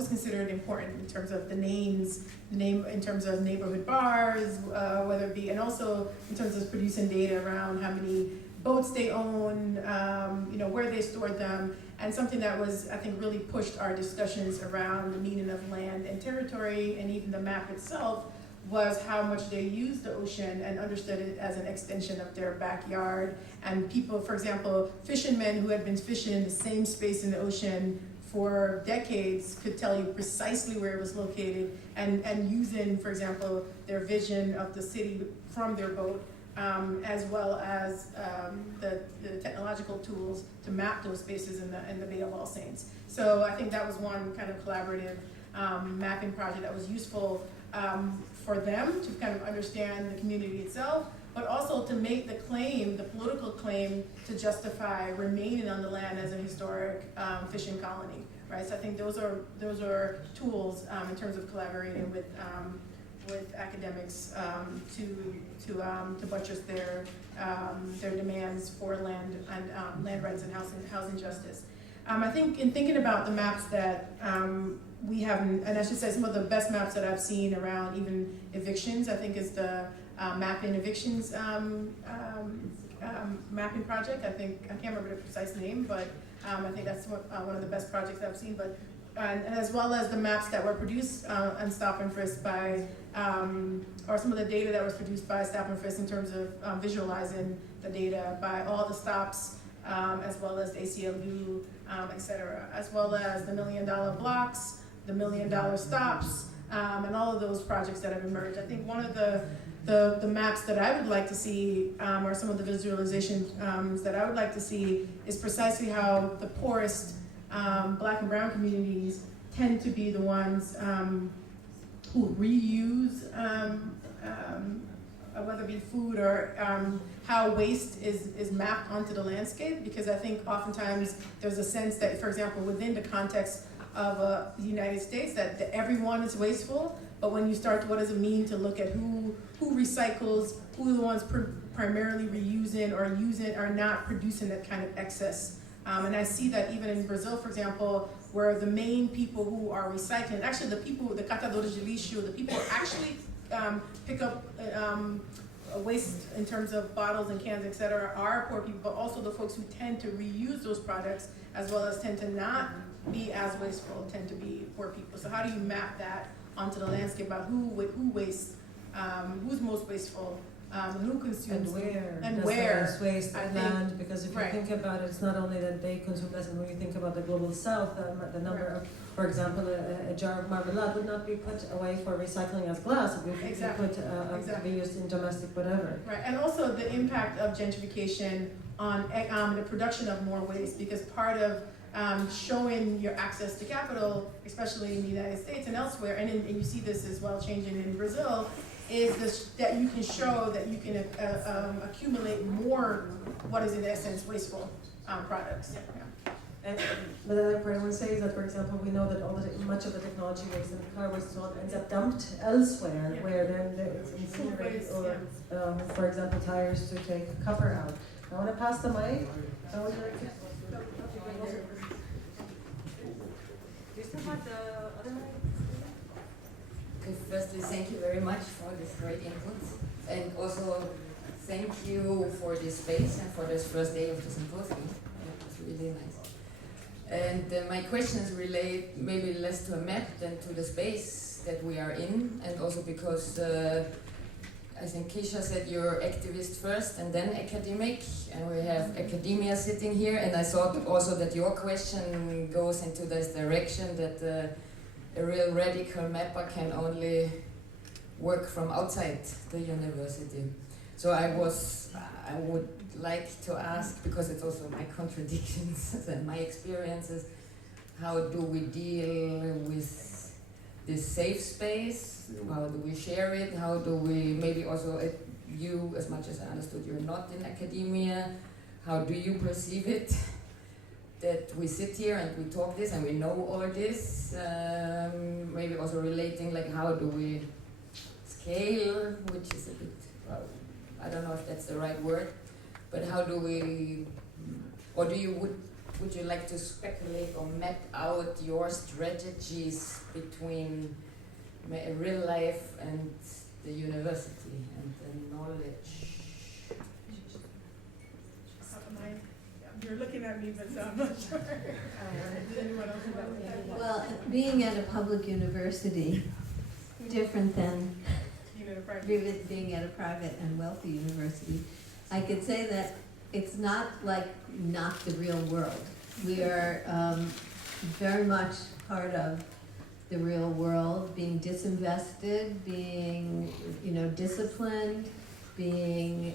considered important in terms of the name in terms of neighborhood bars, whether it be, and also in terms of producing data around how many boats they own, where they stored them, and something that was, I think, really pushed our discussions around the meaning of land and territory, and even the map itself, was how much they used the ocean and understood it as an extension of their backyard. And people, for example, fishermen who had been fishing the same space in the ocean for decades could tell you precisely where it was located, and using, for example, their vision of the city from their boat, as well as the technological tools to map those spaces in the Bay of All Saints. So I think that was one kind of collaborative mapping project that was useful for them to kind of understand the community itself, but also to make the claim, the political claim, to justify remaining on the land as a historic fishing colony, right? So I think those are tools in terms of collaborating with academics to buttress their demands for land and land rights and housing justice. I think in thinking about the maps that we have, and I should say some of the best maps that I've seen around even evictions, I think is the mapping evictions mapping project. I can't remember the precise name, but I think that's one of the best projects I've seen. But and as well as the maps that were produced on Stop and Frisk by, or some of the data that was produced by Stop and Frisk in terms of visualizing the data by all the stops, as well as the ACLU, et cetera, as well as the $1 Million blocks, the $1 Million stops, and all of those projects that have emerged. I think one of the maps that I would like to see, or some of the visualizations that I would like to see, is precisely how the poorest Black and brown communities tend to be the ones who reuse, whether it be food or how waste is mapped onto the landscape, because I think oftentimes there's a sense that, for example, within the context of the United States, that everyone is wasteful, but when you start, what does it mean to look at who recycles, who are the ones primarily reusing or using or not producing that kind of excess. And I see that even in Brazil, for example, where the main people who are recycling, actually the catadores de lixo, the people who actually pick up waste in terms of bottles and cans, et cetera, are poor people, but also the folks who tend to reuse those products, as well as tend to not be as wasteful, tend to be poor people. So how do you map that onto the landscape about who wastes, who's most wasteful, who consumes, and where waste and land, because if you think about it, it's not only that they consume less, and when you think about the global south, the number of, for example, a jar of marmalade would not be put away for recycling as glass, it would be put to be used in domestic whatever. Right, and also the impact of gentrification on the production of more waste, because part of showing your access to capital, especially in the United States and elsewhere, and you see this as well changing in Brazil, is this, that you can show that you can accumulate more, what is in essence wasteful products. Yeah. And the other part I would say is that, for example, we know that much of the technology waste and car waste and so on ends up dumped elsewhere, where then it's incinerated, or, for example, tires to take copper out. I want to pass the mic. you still have the other mic? Okay, firstly, thank you very much for this great input. And also, thank you for this space and for this first day of the symposium. It was really nice. And my questions relate maybe less to a map than to the space that we are in, and also because I think Keisha said you're activist first and then academic, and we have academia sitting here, and I thought also that your question goes into this direction, that a real radical mapper can only work from outside the university. So I would like to ask, because it's also my contradictions and my experiences, how do we deal with this safe space? How do we share it? How do we, maybe also you, as much as I understood, you're not in academia. How do you perceive it? That we sit here and we talk this and we know all this. Maybe also relating, like, how do we scale, which is a bit, I don't know if that's the right word, but how do we, or would you like to speculate or map out your strategies between real life and the university and the knowledge? You're looking at me, but I'm not sure. Well, being at a public university, different than being at a private and wealthy university, I could say that it's not like not the real world. We are very much part of the real world, being disinvested, being, disciplined, being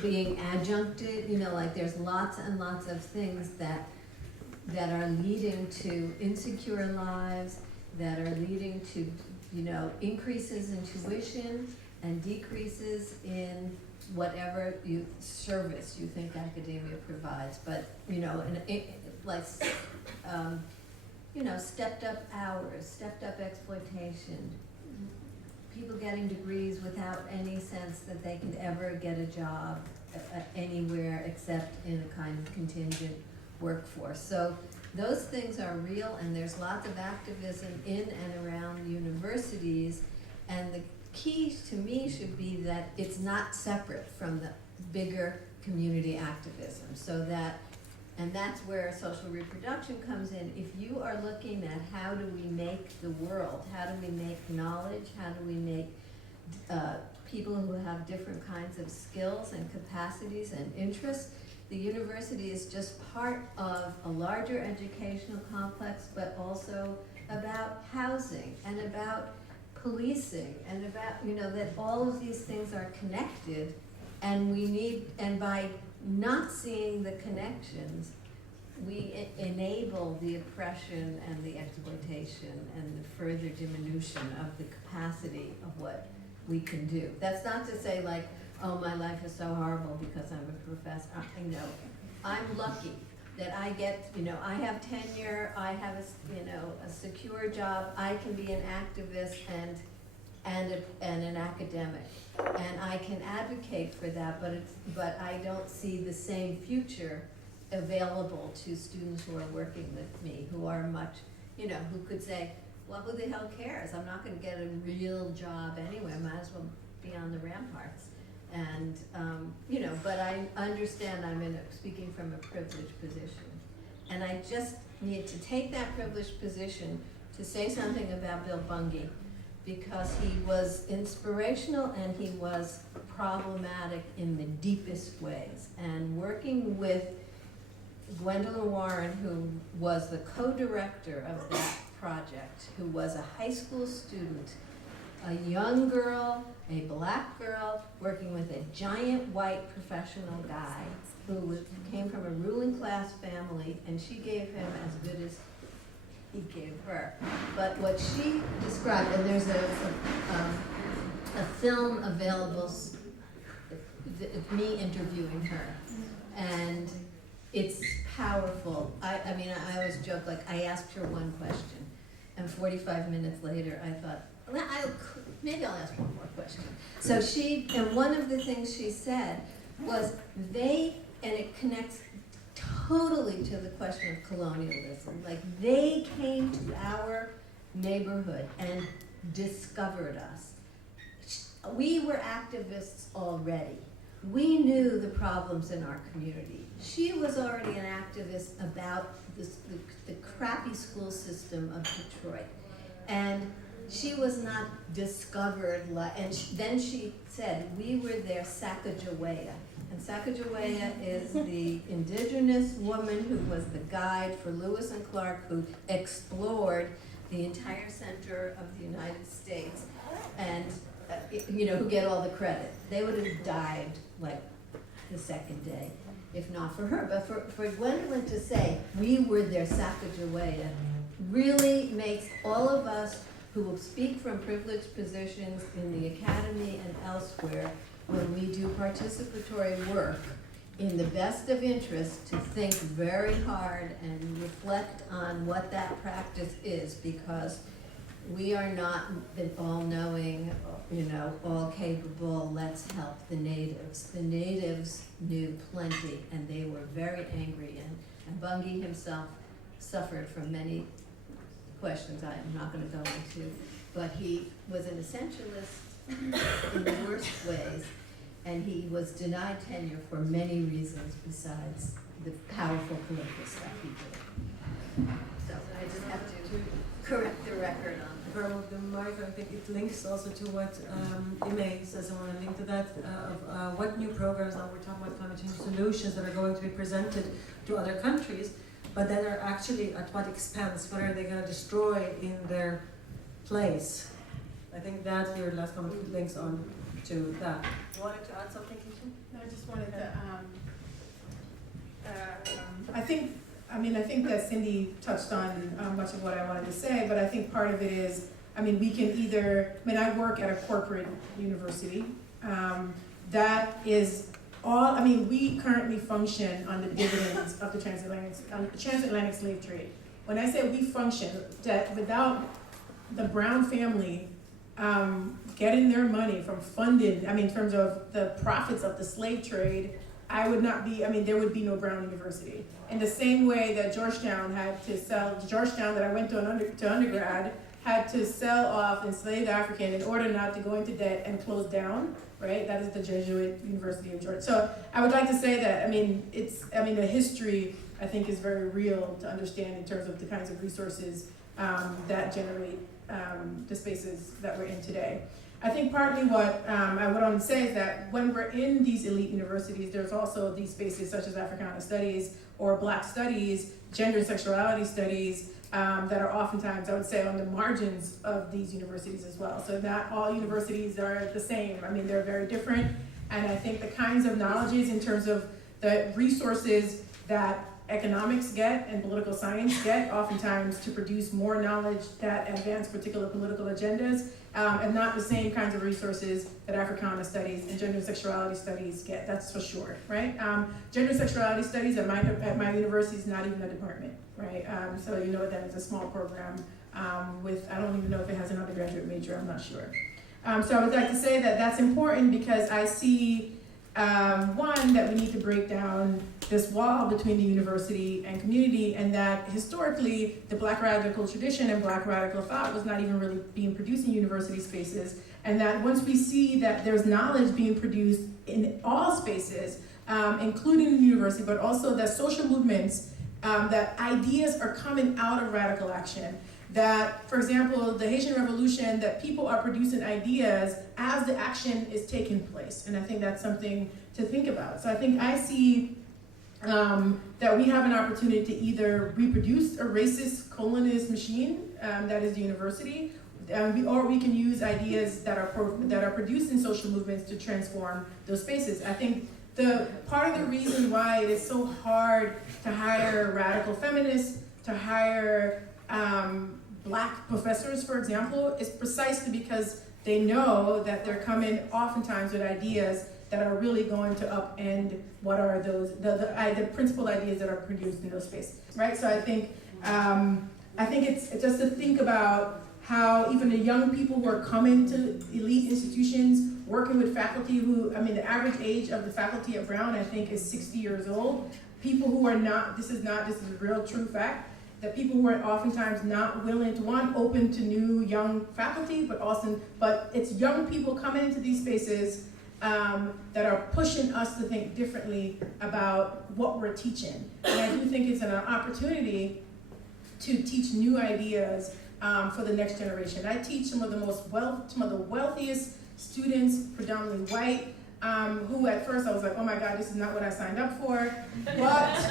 being adjuncted, like there's lots and lots of things that are leading to insecure lives, that are leading to, increases in tuition and decreases in whatever service you think academia provides. But, stepped up hours, stepped up exploitation, people getting degrees without any sense that they could ever get a job anywhere except in a kind of contingent workforce. So those things are real, and there's lots of activism in and around universities, and the key to me should be that it's not separate from the bigger community activism, so that, and that's where social reproduction comes in. If you are looking at how do we make the world, how do we make knowledge, how do we make people who have different kinds of skills and capacities and interests, the university is just part of a larger educational complex, but also about housing and about policing and about, that all of these things are connected, and by not seeing the connections, we enable the oppression and the exploitation and the further diminution of the capacity of what we can do. That's not to say like, oh, my life is so horrible because I'm a professor. I'm lucky that I get, I have tenure, I have a secure job, I can be an activist and an academic, and I can advocate for that, but I don't see the same future available to students who are working with me, who are much, who could say, well, who the hell cares? I'm not going to get a real job anyway. I might as well be on the ramparts. And, but I understand I'm speaking from a privileged position. And I just need to take that privileged position to say something about Bill Bungie, because he was inspirational and he was problematic in the deepest ways. And working with Gwendolyn Warren, who was the co-director of that project, who was a high school student, a young girl, a black girl, working with a giant white professional guy who came from a ruling class family, and she gave him as good as he gave her. But what she described, and there's a film available, me interviewing her, and it's powerful. I always joke, like, I asked her one question, and 45 minutes later I thought, well, maybe I'll ask one more question. So and one of the things she said was and it connects totally to the question of colonialism. Like, they came to our neighborhood and discovered us. We were activists already. We knew the problems in our community. She was already an activist about the crappy school system of Detroit. And she was not discovered, then she said, we were their Sacagawea. And Sacagawea is the indigenous woman who was the guide for Lewis and Clark, who explored the entire center of the United States, and who get all the credit. They would have died like the second day, if not for her. But for Gwendolyn to say, we were their Sacagawea, really makes all of us who will speak from privileged positions in the academy and elsewhere, when we do participatory work in the best of interest, to think very hard and reflect on what that practice is, because we are not the all-knowing, all-capable, let's help the natives. The natives knew plenty, and they were very angry, and Bungie himself suffered from many questions I am not going to go into, but he was an essentialist in the worst ways, and he was denied tenure for many reasons besides the powerful political stuff he did. So I just have to correct the record on that. From the mic, I think it links also to what Imeh says. I want to link to that, of what new programs, now we're talking about climate change solutions that are going to be presented to other countries, but that are actually at what expense? What are they going to destroy in their place? I think that your last comment links on to that. You wanted to add something, Keisha? No, I just wanted to, I think that Cindi touched on much of what I wanted to say, but I think part of it is, we can either, I work at a corporate university, that is all, we currently function on the dividends of the transatlantic slave trade. When I say we function, that without the Brown family getting their money from funded, in terms of the profits of the slave trade, I would not be, there would be no Brown University. In the same way that Georgetown that I went to undergrad, had to sell off enslaved African in order not to go into debt and close down, right? That is the Jesuit University of Georgia. So I would like to say that, the history, I think, is very real to understand in terms of the kinds of resources that generate the spaces that we're in today. I think partly what I would want to say is that when we're in these elite universities, there's also these spaces such as Africana Studies or Black Studies, gender and sexuality studies, that are oftentimes, I would say, on the margins of these universities as well. So not all universities are the same. They're very different. And I think the kinds of knowledges in terms of the resources that economics get and political science get, oftentimes to produce more knowledge that advance particular political agendas, and not the same kinds of resources that Africana Studies and gender and sexuality studies get, that's for sure, right? Gender and sexuality studies at my university is not even a department, right? So that it's a small program with, I don't even know if it has an undergraduate major, I'm not sure. So I would like to say that that's important because I see, one, that we need to break down this wall between the university and community, and that historically the Black radical tradition and Black radical thought was not even really being produced in university spaces, and that once we see that there's knowledge being produced in all spaces, including the university, but also that social movements, that ideas are coming out of radical action, that, for example, the Haitian Revolution, that people are producing ideas as the action is taking place. And I think that's something to think about. So I think I see that we have an opportunity to either reproduce a racist colonist machine, that is the university, or we can use ideas that are produced in social movements to transform those spaces. I think the part of the reason why it is so hard to hire radical feminists, to hire Black professors, for example, is precisely because they know that they're coming oftentimes with ideas that are really going to upend what are those the principal ideas that are produced in those spaces, right? So I think it's just to think about how even the young people who are coming to elite institutions, working with faculty who, the average age of the faculty at Brown, I think, is 60 years old. people who are not, this is a real true fact, that people who are oftentimes not willing to, open to new young faculty, but it's young people coming into these spaces that are pushing us to think differently about what we're teaching. And I do think it's an opportunity to teach new ideas for the next generation. I teach some of the wealthiest students, predominantly white, who at first I was like, oh my God, this is not what I signed up for. But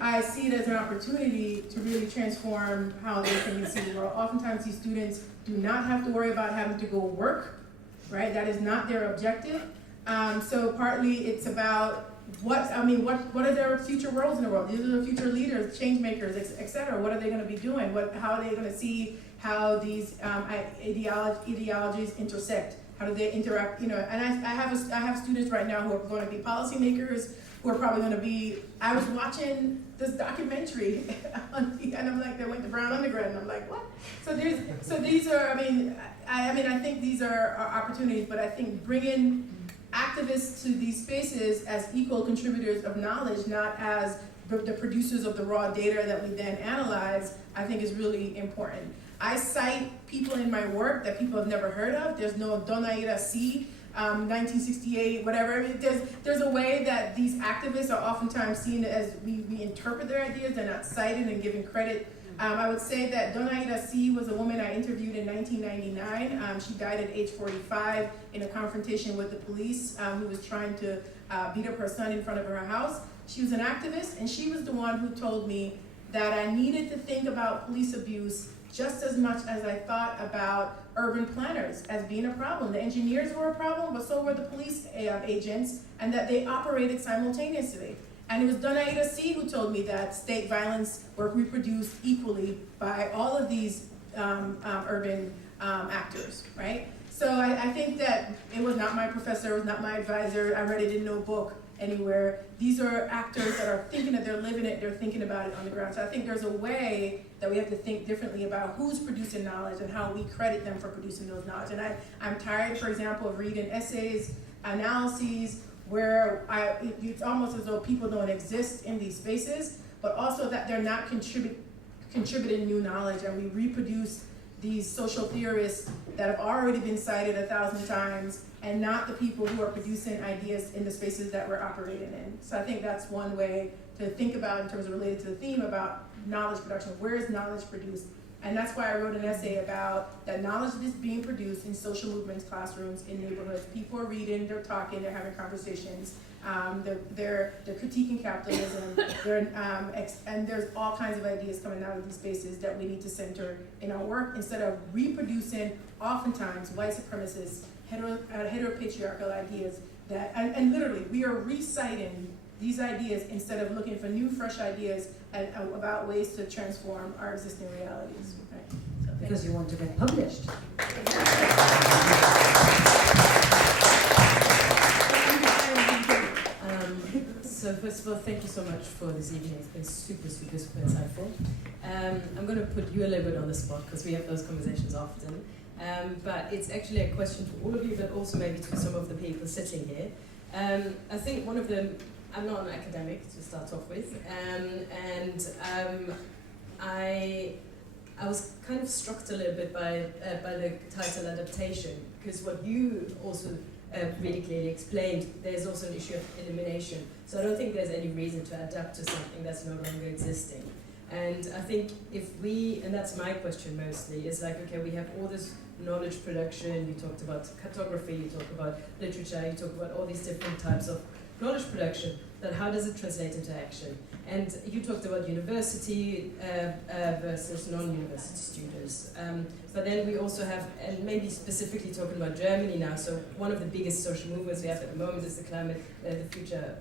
I see it as an opportunity to really transform how they think and see the world. Oftentimes these students do not have to worry about having to go work, right? That is not their objective. So partly it's about what are their future roles in the world? These are the future leaders, change makers, et cetera. What are they going to be doing? How are they going to see how these ideologies intersect? How do they interact? And I have students right now who are going to be policymakers, who are probably going to be. I was watching this documentary, and I'm like, they went to Brown Undergrad, and I'm like, what? So these are. I think these are opportunities, but I think bringing activists to these spaces as equal contributors of knowledge, not as the producers of the raw data that we then analyze, I think is really important. I cite people in my work that people have never heard of. There's no Donaira C, 1968, whatever. There's a way that these activists are oftentimes seen as we interpret their ideas. They're not cited and given credit. I would say that Donaira C was a woman I interviewed in 1999. She died at age 45 in a confrontation with the police who was trying to beat up her son in front of her house. She was an activist, and she was the one who told me that I needed to think about police abuse just as much as I thought about urban planners as being a problem. The engineers were a problem, but so were the police agents, and that they operated simultaneously. And it was Donaira C who told me that state violence were reproduced equally by all of these urban actors, right? So I think that it was not my professor, it was not my advisor, I read it in no book anywhere. These are actors that are thinking that they're living it, they're thinking about it on the ground. So I think there's a way that we have to think differently about who's producing knowledge and how we credit them for producing those knowledge. And I'm tired, for example, of reading essays, analyses, where it's almost as though people don't exist in these spaces, but also that they're not contributing new knowledge, and we reproduce these social theorists that have already been cited 1,000 times, and not the people who are producing ideas in the spaces that we're operating in. So I think that's one way to think about in terms of related to the theme about knowledge production. Where is knowledge produced? And that's why I wrote an essay about that knowledge is being produced in social movements, classrooms, in neighborhoods. People are reading, they're talking, they're having conversations, they're critiquing capitalism, and there's all kinds of ideas coming out of these spaces that we need to center in our work instead of reproducing, oftentimes, white supremacist, heteropatriarchal ideas that, and literally, we are reciting these ideas instead of looking for new, fresh ideas about ways to transform our existing realities. Right? So, because you want to get published. So first of all, thank you so much for this evening. It's been super, super, super insightful. I'm going to put you a little bit on the spot because we have those conversations often. But it's actually a question to all of you, but also maybe to some of the people sitting here. I think one of them, I'm not an academic to start off with, and I was kind of struck a little bit by the title Adaptation, because what you also really clearly explained, there's also an issue of elimination. So I don't think there's any reason to adapt to something that's no longer existing. And I think if we, and that's my question mostly, is like, okay, we have all this knowledge production, you talked about cartography, you talk about literature, you talk about all these different types of knowledge production, then how does it translate into action? And you talked about university versus non-university students. But then we also have, and maybe specifically talking about Germany now, so one of the biggest social movements we have at the moment is the climate, the future,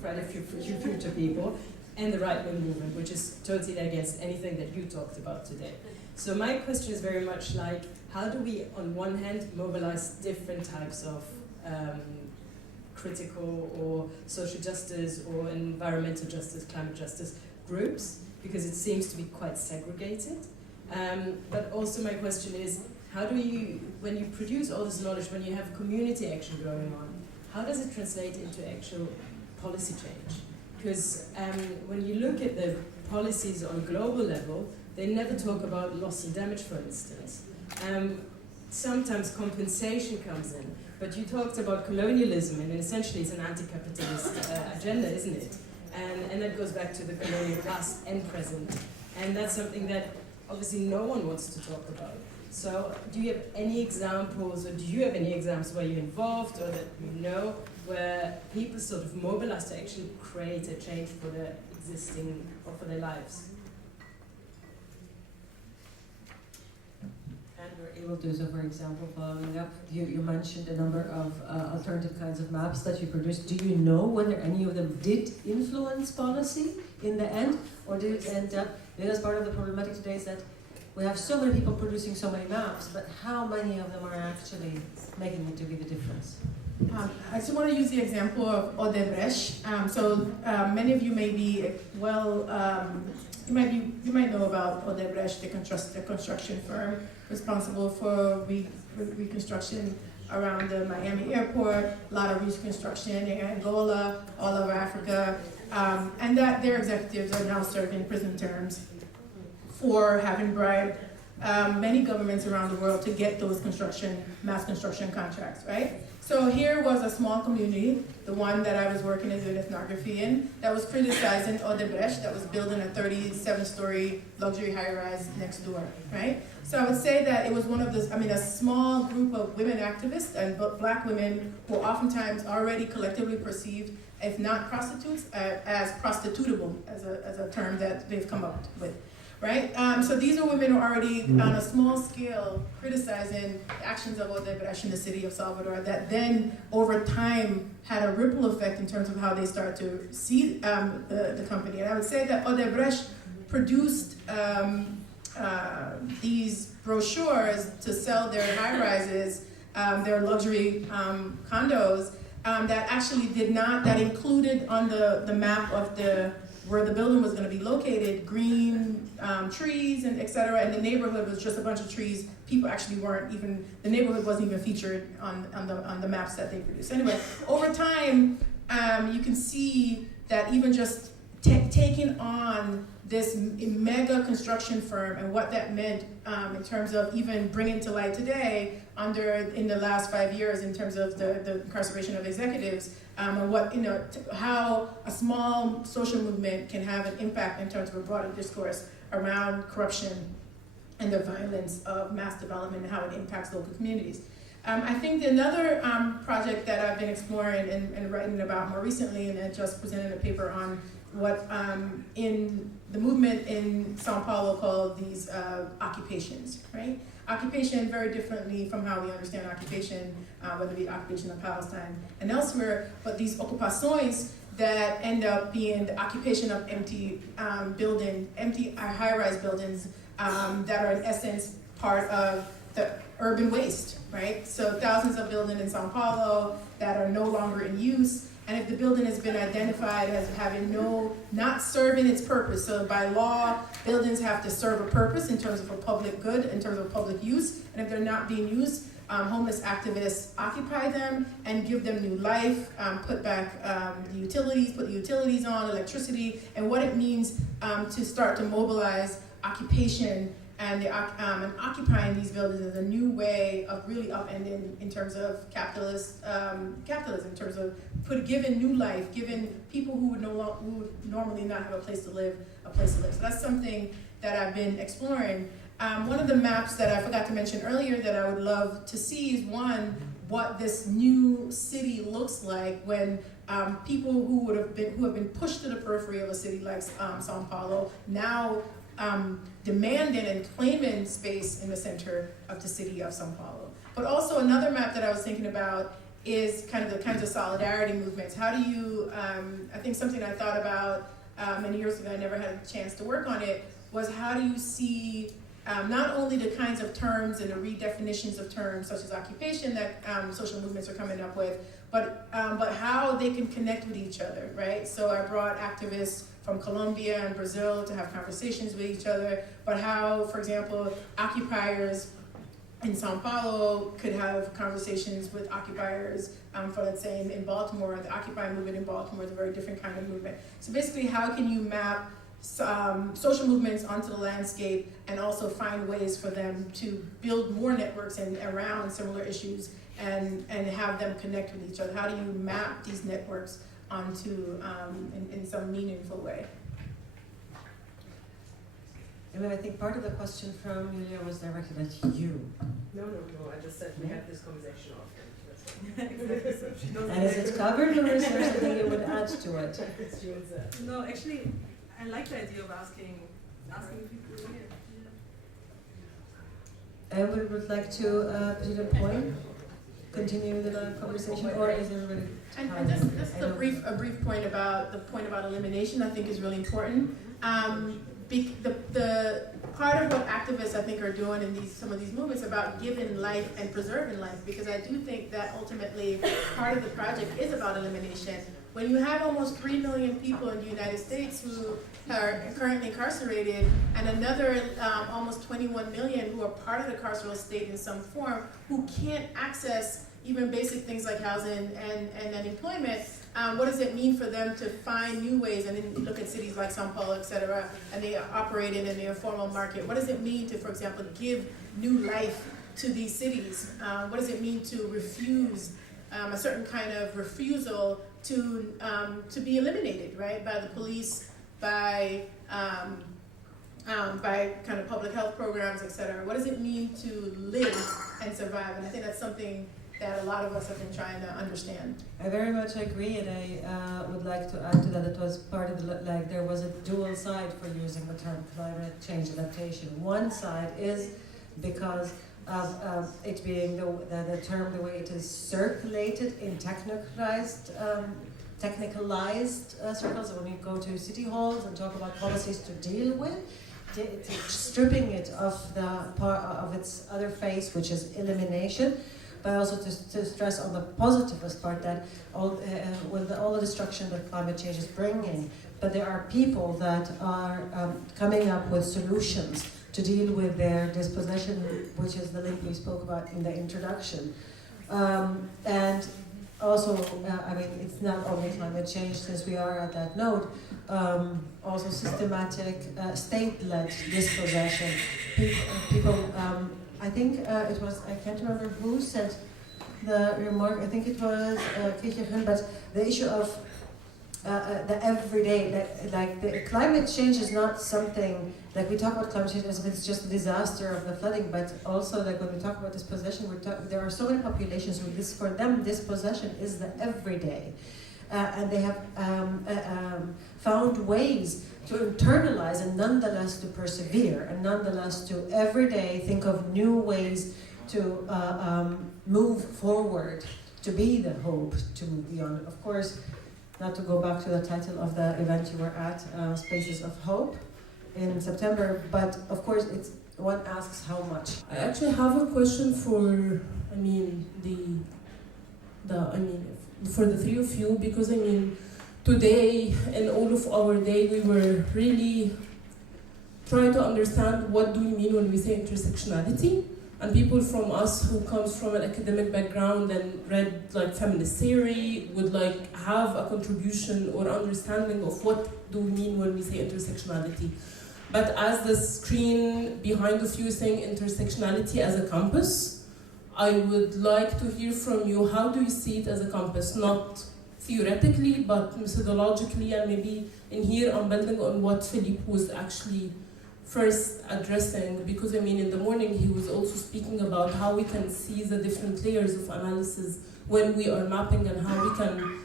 Friday Future people, and the right-wing movement, which is totally against anything that you talked about today. So my question is very much like, how do we, on one hand, mobilize different types of critical or social justice or environmental justice, climate justice groups, because it seems to be quite segregated. But also my question is, how do you, when you produce all this knowledge, when you have community action going on, how does it translate into actual policy change? because when you look at the policies on a global level, they never talk about loss and damage, for instance. Sometimes compensation comes in, but you talked about colonialism, and essentially it's an anti-capitalist agenda, isn't it? And that goes back to the colonial past and present. And that's something that obviously no one wants to talk about. So do you have any examples, or do you have any examples where you're involved or that you know where people sort of mobilize to actually create a change for their existing or for their lives? And we're able to, so for example, following up, you mentioned a number of alternative kinds of maps that you produced. Do you know whether any of them did influence policy in the end, or did it end up, because part of the problematic today is that we have so many people producing so many maps, but how many of them are actually making it to be the difference? I just want to use the example of Odebrecht. Many of you may be you might know about Odebrecht, the construction firm responsible for reconstruction around the Miami airport, a lot of reconstruction in Angola, all over Africa, and that their executives are now serving prison terms for having bribed many governments around the world to get those mass construction contracts, right? So here was a small community, the one that I was working as an ethnography in, that was criticizing Odebrecht, that was building a 37-story luxury high-rise next door, right? So I would say that it was one of those, a small group of women activists and black women who are oftentimes already collectively perceived, if not prostitutes, as prostitutable, as a term that they've come up with. Right? So these are women who are already on a small scale criticizing the actions of Odebrecht in the city of Salvador that then over time had a ripple effect in terms of how they start to see the company. And I would say that Odebrecht produced these brochures to sell their high-rises, their luxury condos, that actually that included on the map of where the building was going to be located, green trees and et cetera, and the neighborhood was just a bunch of trees. People actually the neighborhood wasn't even featured on the maps that they produced. Anyway, over time, you can see that even just taking on this mega construction firm and what that meant in terms of even bringing to light today in the last 5 years in terms of the incarceration of executives, and how a small social movement can have an impact in terms of a broader discourse around corruption and the violence of mass development and how it impacts local communities. I think another project that I've been exploring and writing about more recently, and I just presented a paper on what in the movement in Sao Paulo called these occupations, right? Occupation very differently from how we understand occupation, whether it be occupation of Palestine and elsewhere, but these ocupações that end up being the occupation of empty high-rise buildings that are in essence part of the urban waste, right? So thousands of buildings in Sao Paulo that are no longer in use. And if the building has been identified as having not serving its purpose, so by law, buildings have to serve a purpose in terms of a public good, in terms of public use, and if they're not being used, homeless activists occupy them and give them new life, put back the utilities, put the utilities on, electricity, and what it means to start to mobilize occupation and occupying these buildings is a new way of really upending in terms of capitalism, in terms of giving new life, giving people who would normally not have a place to live, a place to live. So that's something that I've been exploring. One of the maps that I forgot to mention earlier that I would love to see is what this new city looks like when people who have been pushed to the periphery of a city like Sao Paulo now demanding and claiming space in the center of the city of Sao Paulo. But also another map that I was thinking about is kind of the kinds of solidarity movements. How do you, I think something I thought about many years ago, I never had a chance to work on it, was how do you see not only the kinds of terms and the redefinitions of terms such as occupation that social movements are coming up with, but how they can connect with each other, right? So I brought activists from Colombia and Brazil to have conversations with each other, but how, for example, occupiers in Sao Paulo could have conversations with occupiers for, let's say, in Baltimore, the Occupy movement in Baltimore is a very different kind of movement. So basically, how can you map social movements onto the landscape and also find ways for them to build more networks around similar issues and have them connect with each other? How do you map these networks onto in some meaningful way? I mean, I think part of the question from Julia was directed at you. No, I just said we have this conversation often. And is it covered, or is there something you would add to it? No, actually, I like the idea of asking people here. And we would like to put a point, continue the conversation, or is everybody? And just a brief point about elimination. I think is really important. The part of what activists I think are doing in some of these movements about giving life and preserving life, because I do think that ultimately part of the project is about elimination. When you have almost 3 million people in the United States who are currently incarcerated, and another almost 21 million who are part of the carceral state in some form, who can't access even basic things like housing and unemployment, what does it mean for them to find new ways? And then look at cities like Sao Paulo, et cetera, and they operate in the informal market. What does it mean to, for example, give new life to these cities? What does it mean to refuse a certain kind of refusal to be eliminated, right, by the police, by kind of public health programs, et cetera? What does it mean to live and survive? And I think that's something that a lot of us have been trying to understand. I very much agree, and I would like to add to that. It was part of there was a dual side for using the term climate change adaptation. One side is because of it being the term, the way it is circulated in technicalized circles. When we go to city halls and talk about policies to deal with, stripping it of of its other face, which is elimination. But also to stress on the positivist part that with all the destruction that climate change is bringing, but there are people that are coming up with solutions to deal with their dispossession, which is the link we spoke about in the introduction. And also, I mean, it's not only climate change, since we are at that note, also systematic state-led dispossession. People I think it was, I can't remember who said the remark, I think it was Keisha-Khan, but the issue of the everyday, like the climate change is not something, like we talk about climate change as if it's just a disaster of the flooding, but also like when we talk about dispossession, there are so many populations who for them dispossession is the everyday. And they have found ways to internalize and nonetheless to persevere and nonetheless to every day think of new ways to move forward, to be the hope, to move beyond. Of course, not to go back to the title of the event you were at, Spaces of Hope in September, but of course one asks how much. I actually have a question for, for the three of you, because today and all of our day we were really trying to understand what do we mean when we say intersectionality, and people from us who comes from an academic background and read like feminist theory would like have a contribution or understanding of what do we mean when we say intersectionality. But as the screen behind us, you were saying intersectionality as a compass, I would like to hear from you, how do you see it as a compass? Not theoretically, but methodologically, and maybe in here I'm building on what Philippe was actually first addressing, because in the morning he was also speaking about how we can see the different layers of analysis when we are mapping, and how we can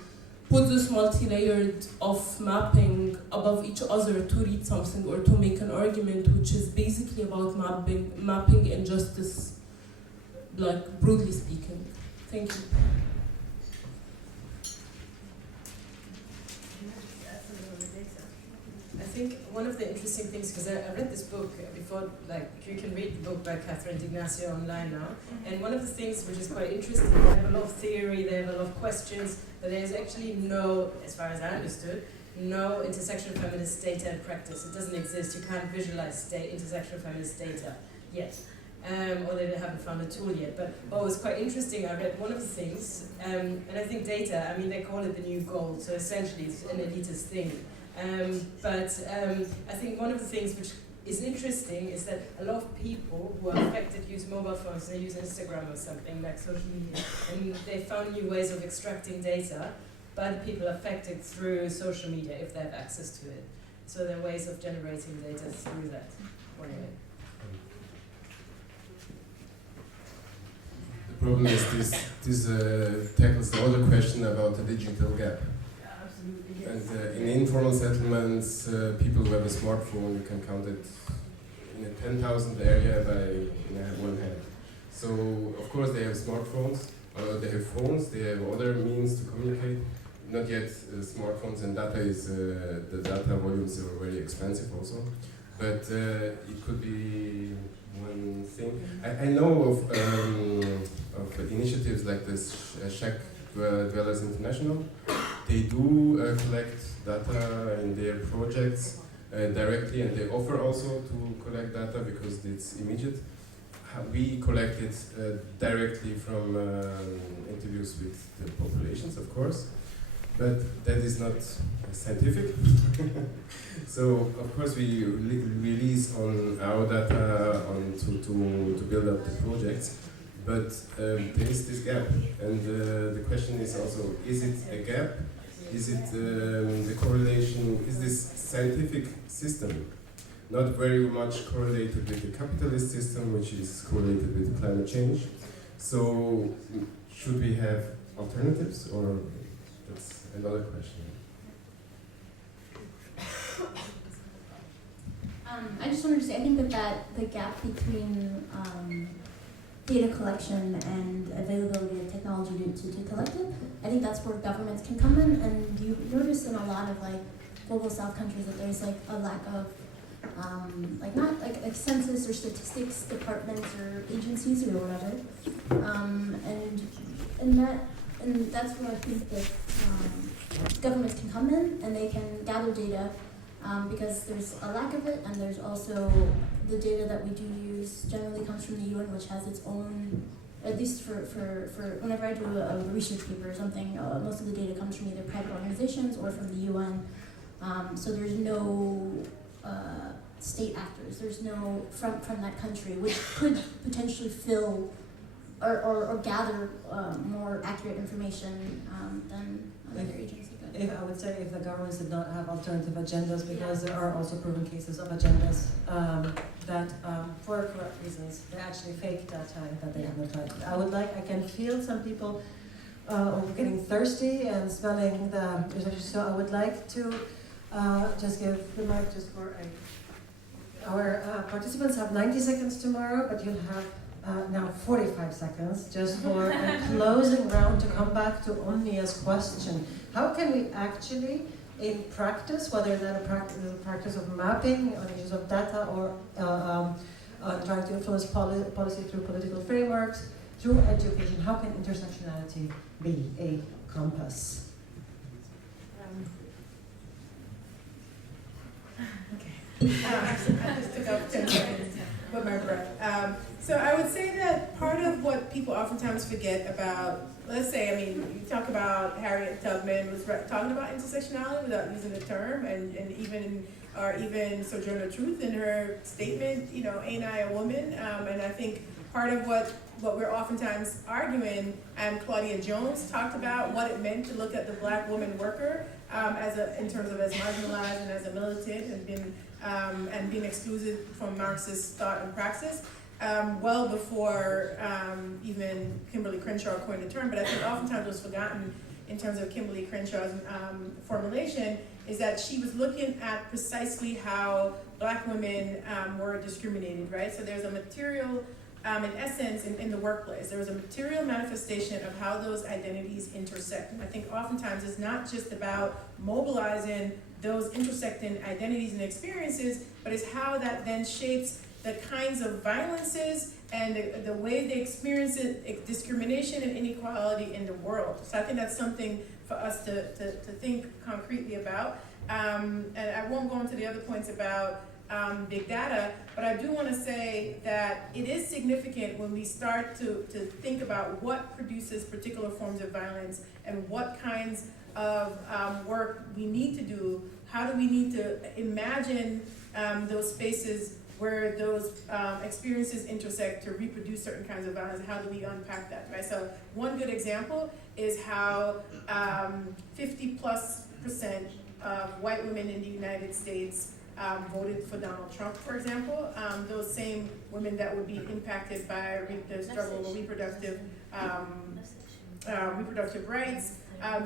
put this multi-layered of mapping above each other to read something or to make an argument, which is basically about mapping injustice, like broadly speaking. Thank you. I think one of the interesting things, because I read this book before, like you can read the book by Catherine D'Ignacio online now, and one of the things which is quite interesting, they have a lot of theory, they have a lot of questions, but there's actually no, as far as I understood, no intersectional feminist data and practice. It doesn't exist. You can't visualize intersectional feminist data yet. or they haven't found a tool yet. But what was quite interesting, I read one of the things, and I think data, I mean, they call it the new gold, so essentially it's an elitist thing. But I think one of the things which is interesting is that a lot of people who are affected use mobile phones, they use Instagram or something like social media, and they found new ways of extracting data by the people affected through social media if they have access to it. So there are ways of generating data through that. Anyway. The problem is this tackles the other question about the digital gap. Absolutely, yes. And in informal settlements, people who have a smartphone, you can count it in a 10,000 area by one hand. So, of course, they have smartphones, they have phones, they have other means to communicate. Not yet smartphones, and data is, the data volumes are very expensive also. But it could be one thing. I know of initiatives like this Czech Dwellers International. They do collect data in their projects directly, and they offer also to collect data because it's immediate. We collect it directly from interviews with the populations, of course, but that is not scientific. So, of course, we release on our data to build up the projects. But there is this gap, and the question is also, is it a gap? Is it the correlation, is this scientific system not very much correlated with the capitalist system, which is correlated with climate change? So should we have alternatives, or that's another question? I just wanted to say, I think that the gap between data collection and availability of technology to collect it, I think that's where governments can come in, and you notice in a lot of like global south countries that there's like a lack of not like census or statistics departments or agencies or whatever, and that's where I think that governments can come in and they can gather data. Because there's a lack of it, and there's also the data that we do use generally comes from the UN, which has its own, at least for whenever I do a research paper or something, most of the data comes from either private organizations or from the UN. So there's no state actors, there's no from that country, which could potentially fill or gather more accurate information than another agency. I would say if the governments did not have alternative agendas, because there are also proven cases of agendas that, for corrupt reasons, they actually fake data that they have not tried. I can feel some people getting thirsty and smelling the research, so I would like to just give the mic just for our participants have 90 seconds tomorrow, but you'll have now 45 seconds just for a closing round to come back to Onnia's question. How can we actually, in practice, whether that is a practice of mapping on issues of data or trying to influence policy through political frameworks, through education, how can intersectionality be a compass? I just took up 10 seconds with my breath. So I would say that part of what people oftentimes forget about, let's say, I mean, you talk about Harriet Tubman was talking about intersectionality without using the term, and even Sojourner Truth in her statement, you know, ain't I a woman? And I think part of what we're oftentimes arguing, and Claudia Jones talked about what it meant to look at the black woman worker in terms of as marginalized and as a militant and being excluded from Marxist thought and praxis. Well before even Kimberly Crenshaw coined the term, but I think oftentimes what's forgotten in terms of Kimberly Crenshaw's formulation is that she was looking at precisely how black women were discriminated, right? So there's a material, in essence, in the workplace, there was a material manifestation of how those identities intersect. And I think oftentimes it's not just about mobilizing those intersecting identities and experiences, but it's how that then shapes the kinds of violences and the way they experience it, discrimination and inequality in the world. So I think that's something for us to think concretely about. And I won't go into the other points about big data, but I do want to say that it is significant when we start to think about what produces particular forms of violence and what kinds of work we need to do. How do we need to imagine those spaces where those experiences intersect to reproduce certain kinds of violence? How do we unpack that, right? So one good example is how 50+% of white women in the United States voted for Donald Trump, for example. Those same women that would be impacted by the struggle with reproductive rights.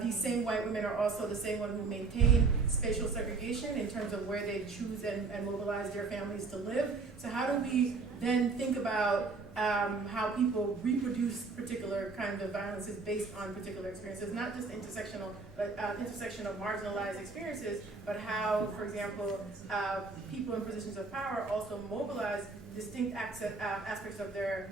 These same white women are also the same ones who maintain spatial segregation in terms of where they choose and mobilize their families to live. So how do we then think about how people reproduce particular kinds of violences based on particular experiences, not just intersectional, but intersection of marginalized experiences, but how, for example, people in positions of power also mobilize distinct aspects of their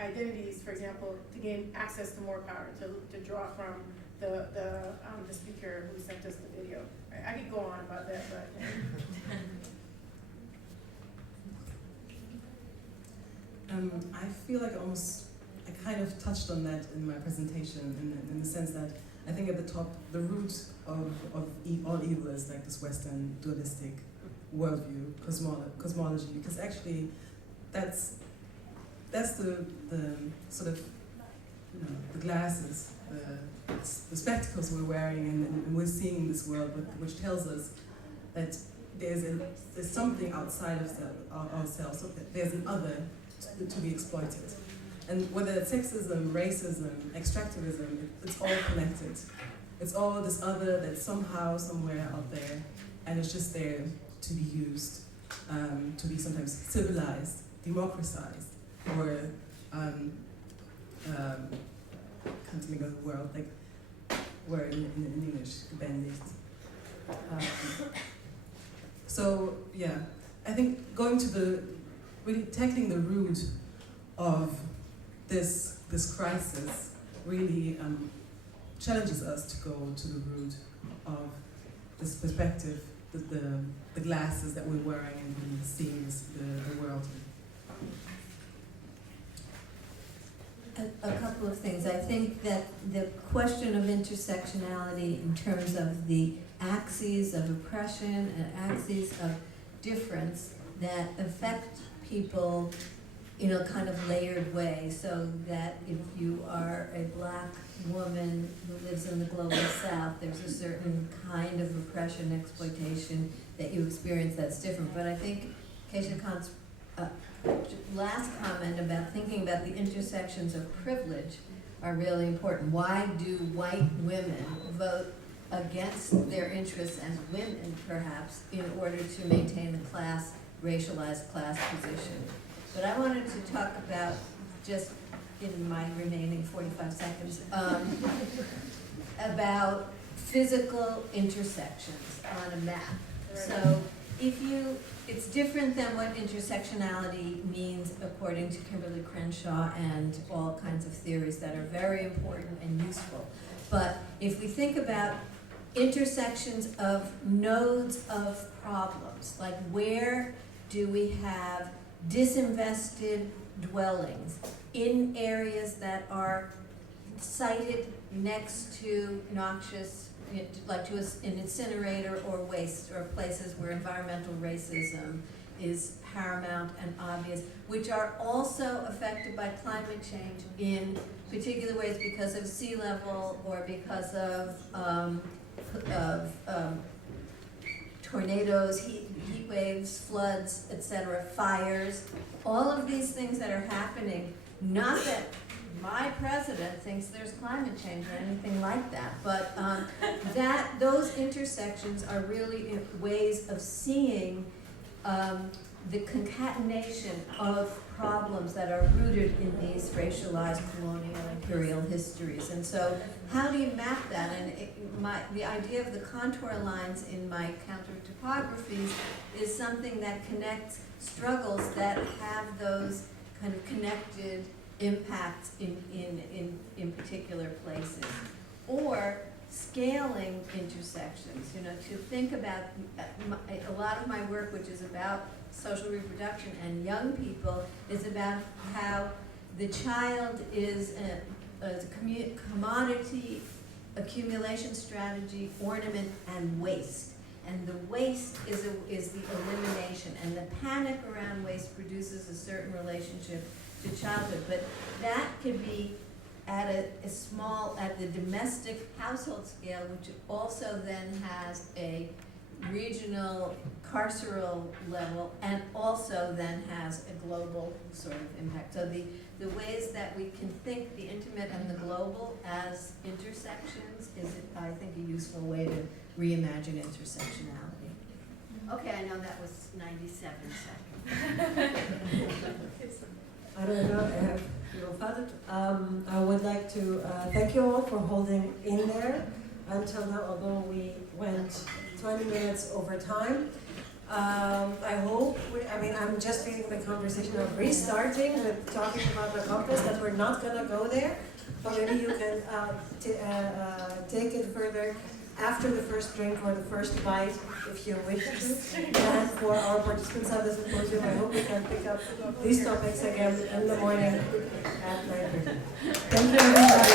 identities, for example, to gain access to more power, to draw from the speaker who sent us the video. Right? I could go on about that, but. I feel like I kind of touched on that in my presentation in the sense that I think at the top, the root of all evil is like this Western dualistic worldview, cosmology, because actually that's the sort of, the glasses, the spectacles we're wearing, and we're seeing this world which tells us that there's something outside of ourselves, so that there's an other to be exploited. And whether it's sexism, racism, extractivism, it's all connected. It's all this other that's somehow, somewhere out there, and it's just there to be used, to be sometimes civilized, democratized, or can't think of the word, like word in English, gebändigt. So yeah, I think going to really tackling the root of this crisis really challenges us to go to the root of this perspective, the glasses that we're wearing and really seeing the world. A couple of things. I think that the question of intersectionality in terms of the axes of oppression and axes of difference that affect people in a kind of layered way, so that if you are a black woman who lives in the global south, there's a certain kind of oppression, exploitation that you experience that's different. But I think Keisha-Khan's last comment about thinking about the intersections of privilege are really important. Why do white women vote against their interests as women, perhaps, in order to maintain the racialized class position? But I wanted to talk about, just in my remaining 45 seconds, about physical intersections on a map. So it's different than what intersectionality means according to Kimberly Crenshaw and all kinds of theories that are very important and useful. But if we think about intersections of nodes of problems, like where do we have disinvested dwellings in areas that are sited next to noxious, like to an incinerator or waste, or places where environmental racism is paramount and obvious, which are also affected by climate change in particular ways because of sea level or because of tornadoes, heat waves, floods, etc., fires, all of these things that are happening. Not that my president thinks there's climate change or anything like that, but those intersections are really ways of seeing the concatenation of problems that are rooted in these racialized colonial imperial histories. And so how do you map that? And the idea of the contour lines in my Cartographies is something that connects struggles that have those kind of connected impacts in particular places. Or scaling intersections, to think about a lot of my work, which is about social reproduction and young people, is about how the child is a commodity, accumulation strategy, ornament, and waste. And the waste is the elimination, and the panic around waste produces a certain relationship to childhood. But that could be at at the domestic household scale, which also then has a regional carceral level, and also then has a global sort of impact. So the ways that we can think the intimate and the global as intersections is, I think, a useful way to reimagine intersectionality. Okay, I know that was 97 seconds. I don't know, I have I would like to thank you all for holding in there until now, although we went 20 minutes over time. I hope, I'm just feeling the conversation of restarting with talking about the compass, that we're not going to go there, but maybe you can take it further after the first drink or the first bite, if you wish to. And for our participants at the symposium, I hope we can pick up these topics again in the morning at 9:30. Thank you, everybody.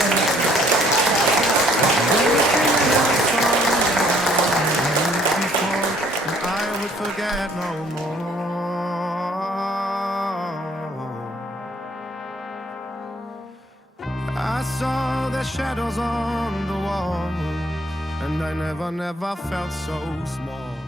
I would forget no more. I saw the shadows on the wall, and I never felt so small.